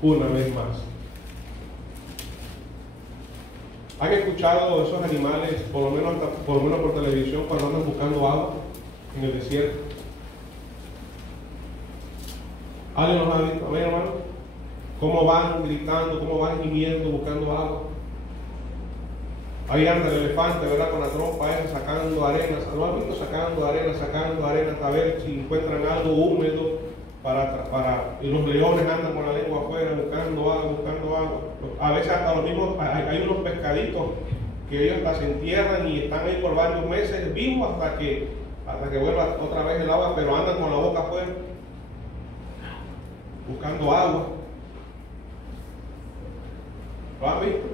una vez más. ¿Han escuchado esos animales, por lo menos por televisión, cuando andan buscando agua en el desierto? ¿Alguien nos ha visto? ¿Ven, hermano? ¿Cómo van gritando, cómo van gimiendo, buscando agua? Ahí anda el elefante, ¿verdad? Con la trompa esa, sacando arena. ¿Lo han visto? Sacando arena, hasta ver si encuentran algo húmedo y los leones andan con la lengua afuera buscando agua. A veces hasta los mismos, hay unos pescaditos que ellos hasta se entierran y están ahí por varios meses vivos hasta que vuelva otra vez el agua, pero andan con la boca afuera buscando agua. ¿Lo han visto?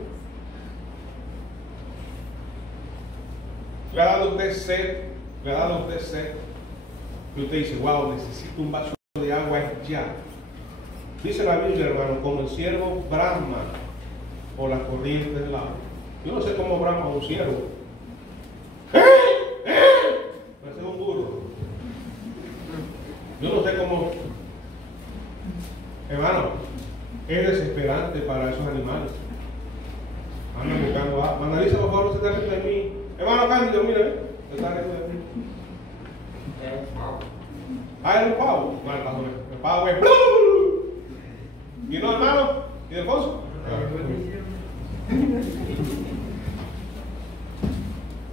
Le ha dado usted sed, y usted dice, wow, necesito un vaso de agua ya. Dice la Biblia, hermano, como el siervo brama por las corrientes del agua. Yo no sé cómo brama un siervo. Parece un burro. Yo no sé cómo. Hermano, es desesperante para esos animales. Andan buscando agua. Analiza, por favor, se está riendo de mí. Hermano Cándido, mire, se está riendo de mí. Ah, era un pavo. No, el pavo es. ¿Y no, hermano? ¿Y de Alfonso?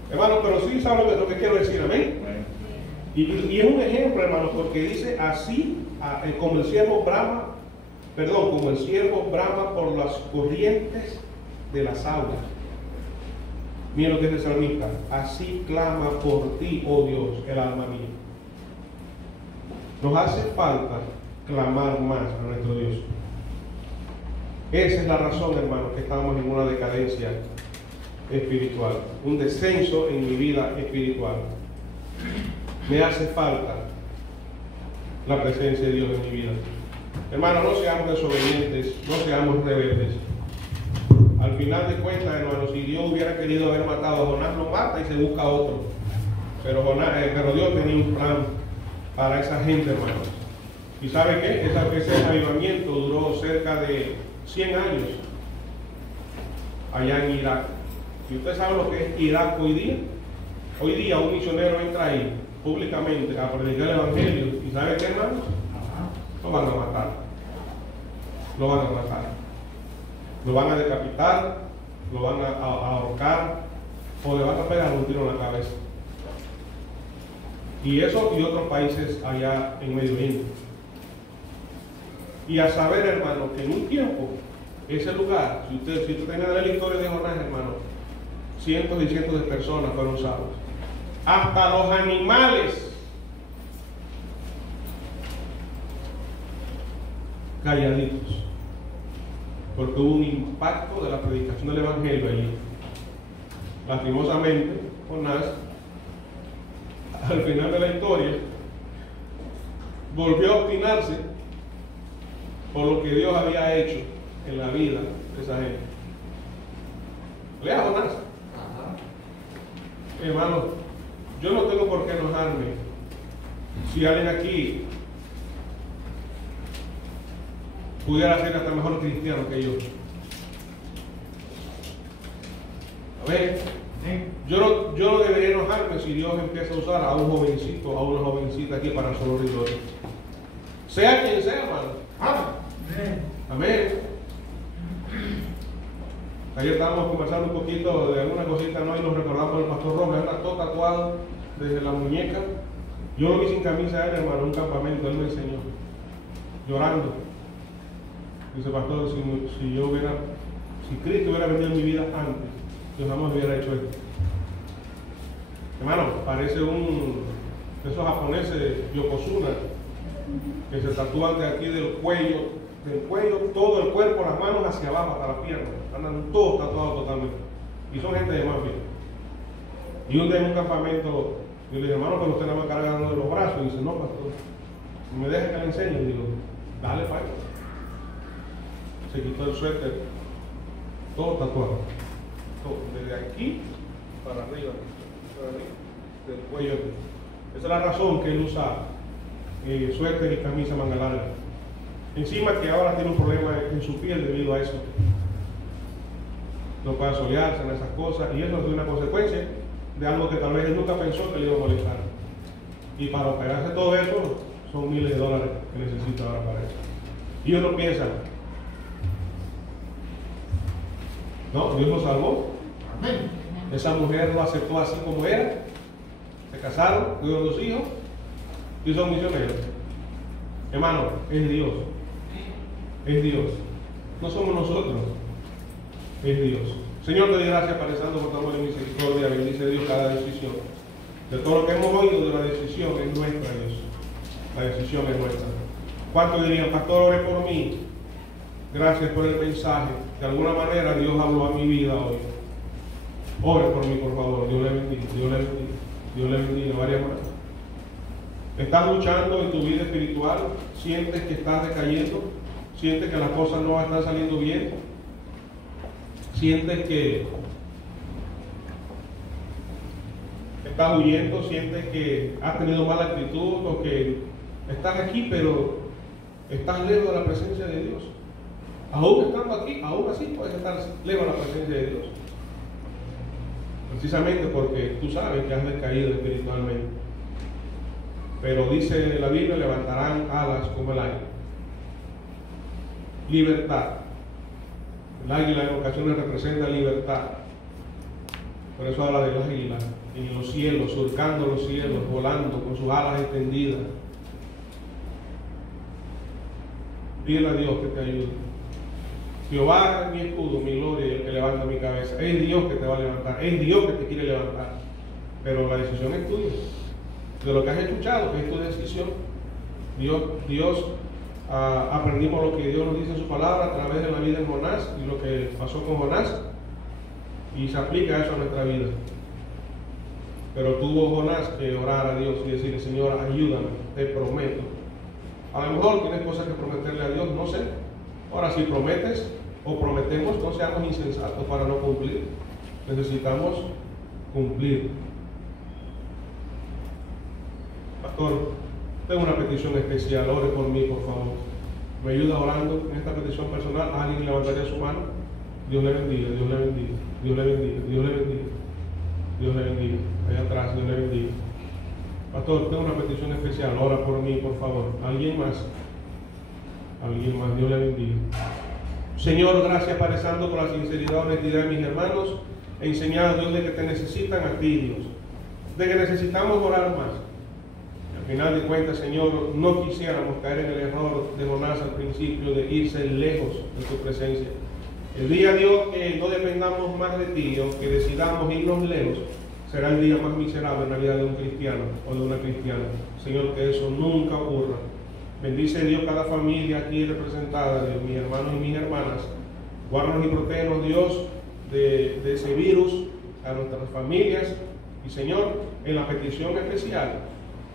Hermano, pero sí saben lo que quiero decir, amén. Y es un ejemplo, hermano, porque dice así, como el siervo brama por las corrientes de las aguas. Mira lo que dice el salmista, así clama por ti, oh Dios, el alma mía. Nos hace falta clamar más a nuestro Dios. Esa es la razón, hermano, que estamos en una decadencia espiritual, un descenso en mi vida espiritual. Me hace falta la presencia de Dios en mi vida. Hermano, no seamos desobedientes, no seamos rebeldes. Al final de cuentas, hermano, si Dios hubiera querido haber matado a Jonás, lo mata y se busca otro. Pero Dios tenía un plan para esa gente, hermano. ¿Y sabe qué? Ese avivamiento duró cerca de 100 años allá en Irak. ¿Y usted sabe lo que es Irak hoy día? Hoy día un misionero entra ahí públicamente a predicar el evangelio. ¿Y sabe qué, hermano? Lo van a matar. Lo van a matar. Lo van a decapitar, lo van a ahorcar o le van a pegar un tiro en la cabeza. Y eso y otros países allá en Medio Oriente. Y a saber, hermano, que en un tiempo, ese lugar, si usted tiene la historia de Jonás, hermano, cientos y cientos de personas fueron salvos. Hasta los animales calladitos. Porque hubo un impacto de la predicación del evangelio allí. Lastimosamente, Jonás, al final de la historia, volvió a obstinarse por lo que Dios había hecho en la vida de esa gente. Lea Jonás. Hermano, yo no tengo por qué enojarme si alguien aquí pudiera ser hasta mejor cristiano que yo. A ver, yo no debería enojarme si Dios empieza a usar a un jovencito, a una jovencita aquí para su honor y gloria. Sea quien sea, hermano. Amén. Amén. Ayer estábamos conversando un poquito de alguna cosita, ¿no? Y nos recordamos del pastor Rojas, está todo tatuado desde la muñeca. Yo lo vi sin camisa a él, hermano, en un campamento, él me enseñó, llorando. Dice, pastor, si Cristo hubiera venido en mi vida antes, yo jamás hubiera hecho esto. Hermano, parece un de esos japoneses Yokozuna que se tatúan de aquí del cuello, todo el cuerpo, las manos hacia abajo, hasta las piernas, andan todos tatuados totalmente, y son gente de mafia. Y un día en un campamento, yo le dije, hermano, pero usted nada más cargando de los brazos, y dice, no, pastor, me deja que le enseñe, y digo, dale para allá. Se quitó el suéter, todo tatuado, todo, desde aquí para arriba, del cuello. Esa es la razón que él usa suéter y camisa manga larga. Encima que ahora tiene un problema en su piel debido a eso. No puede solearse en esas cosas, y eso es una consecuencia de algo que tal vez él nunca pensó que le iba a molestar. Y para operarse todo eso son miles de dólares que necesita ahora para eso. Y uno piensa, no, Dios lo salvó. Amén. Esa mujer lo aceptó así como era. Se casaron, tuvieron 2 hijos y son misioneros. Hermano, es Dios. Es Dios. No somos nosotros. Es Dios. Señor, te doy gracias para el santo por tu amor y misericordia. Bendice Dios cada decisión. De todo lo que hemos oído de la decisión es nuestra, Dios. La decisión es nuestra. ¿Cuántos dirían, pastor, ore por mí? Gracias por el mensaje. De alguna manera Dios habló a mi vida hoy. Ore por mí, por favor. Dios le bendiga. Dios le bendiga. Dios le bendiga. Varias más. ¿Estás luchando en tu vida espiritual? ¿Sientes que estás decayendo? ¿Sientes que las cosas no están saliendo bien? ¿Sientes que estás huyendo? ¿Sientes que has tenido mala actitud o que estás aquí pero estás lejos de la presencia de Dios? Aún estando aquí, aún así puedes estar lejos de la presencia de Dios. Precisamente porque tú sabes que has decaído espiritualmente. Pero dice la Biblia, levantarán alas como el águila. Libertad. El águila en ocasiones representa libertad. Por eso habla del águila en los cielos, surcando los cielos, volando con sus alas extendidas. Pídele a Dios que te ayude. Jehová es mi escudo, mi gloria y el que levanta mi cabeza. Es Dios que te va a levantar, es Dios que te quiere levantar. Pero la decisión es tuya. De lo que has escuchado, es tu decisión. Aprendimos lo que Dios nos dice en su palabra a través de la vida de Jonás y lo que pasó con Jonás, y se aplica eso a nuestra vida. Pero tuvo Jonás que orar a Dios y decirle, Señor, ayúdame, te prometo. A lo mejor tienes cosas que prometerle a Dios, no sé. Ahora, si prometes o prometemos, no seamos insensatos para no cumplir. Necesitamos cumplir. Pastor, tengo una petición especial, ore por mí, por favor. ¿Me ayuda orando en esta petición personal? ¿Alguien levantaría su mano? Dios le bendiga, Dios le bendiga, Dios le bendiga, Dios le bendiga, Dios le bendiga. Allá atrás, Dios le bendiga. Pastor, tengo una petición especial, ora por mí, por favor. ¿Alguien más? Alguien más, Dios le bendiga. Señor, gracias Padre Santo por la sinceridad y honestidad de mis hermanos. Enseñad a Dios de que te necesitan a ti, Dios. De que necesitamos orar más. Al final de cuentas, Señor, no quisiéramos caer en el error de Jonás al principio de irse lejos de tu presencia. El día, Dios, que no dependamos más de ti o que decidamos irnos lejos, será el día más miserable en la vida de un cristiano o de una cristiana. Señor, que eso nunca ocurra. Bendice, Dios, cada familia aquí representada, Dios, mis hermanos y mis hermanas. Guárdanos y protégenos, Dios, de ese virus, a nuestras familias. Y, Señor, en la petición especial,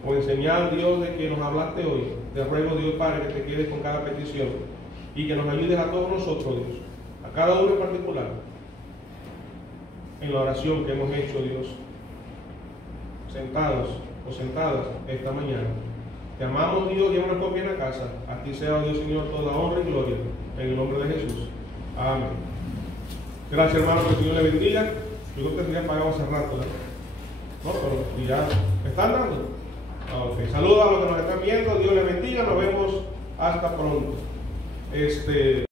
o en señal, Dios, de que nos hablaste hoy, te ruego, Dios Padre, que te quedes con cada petición y que nos ayudes a todos nosotros, Dios, a cada uno en particular, en la oración que hemos hecho, Dios, sentados o sentadas esta mañana. Te amamos, Dios, llévanos con bien a casa. A ti sea, Dios Señor, toda honra y gloria, en el nombre de Jesús. Amén. Gracias, hermano, que el Señor le bendiga. Yo creo que sería pagado hace rato, ¿verdad? No, pero ya me están dando. Okay. Saludos a los que nos están viendo, Dios les bendiga, nos vemos hasta pronto.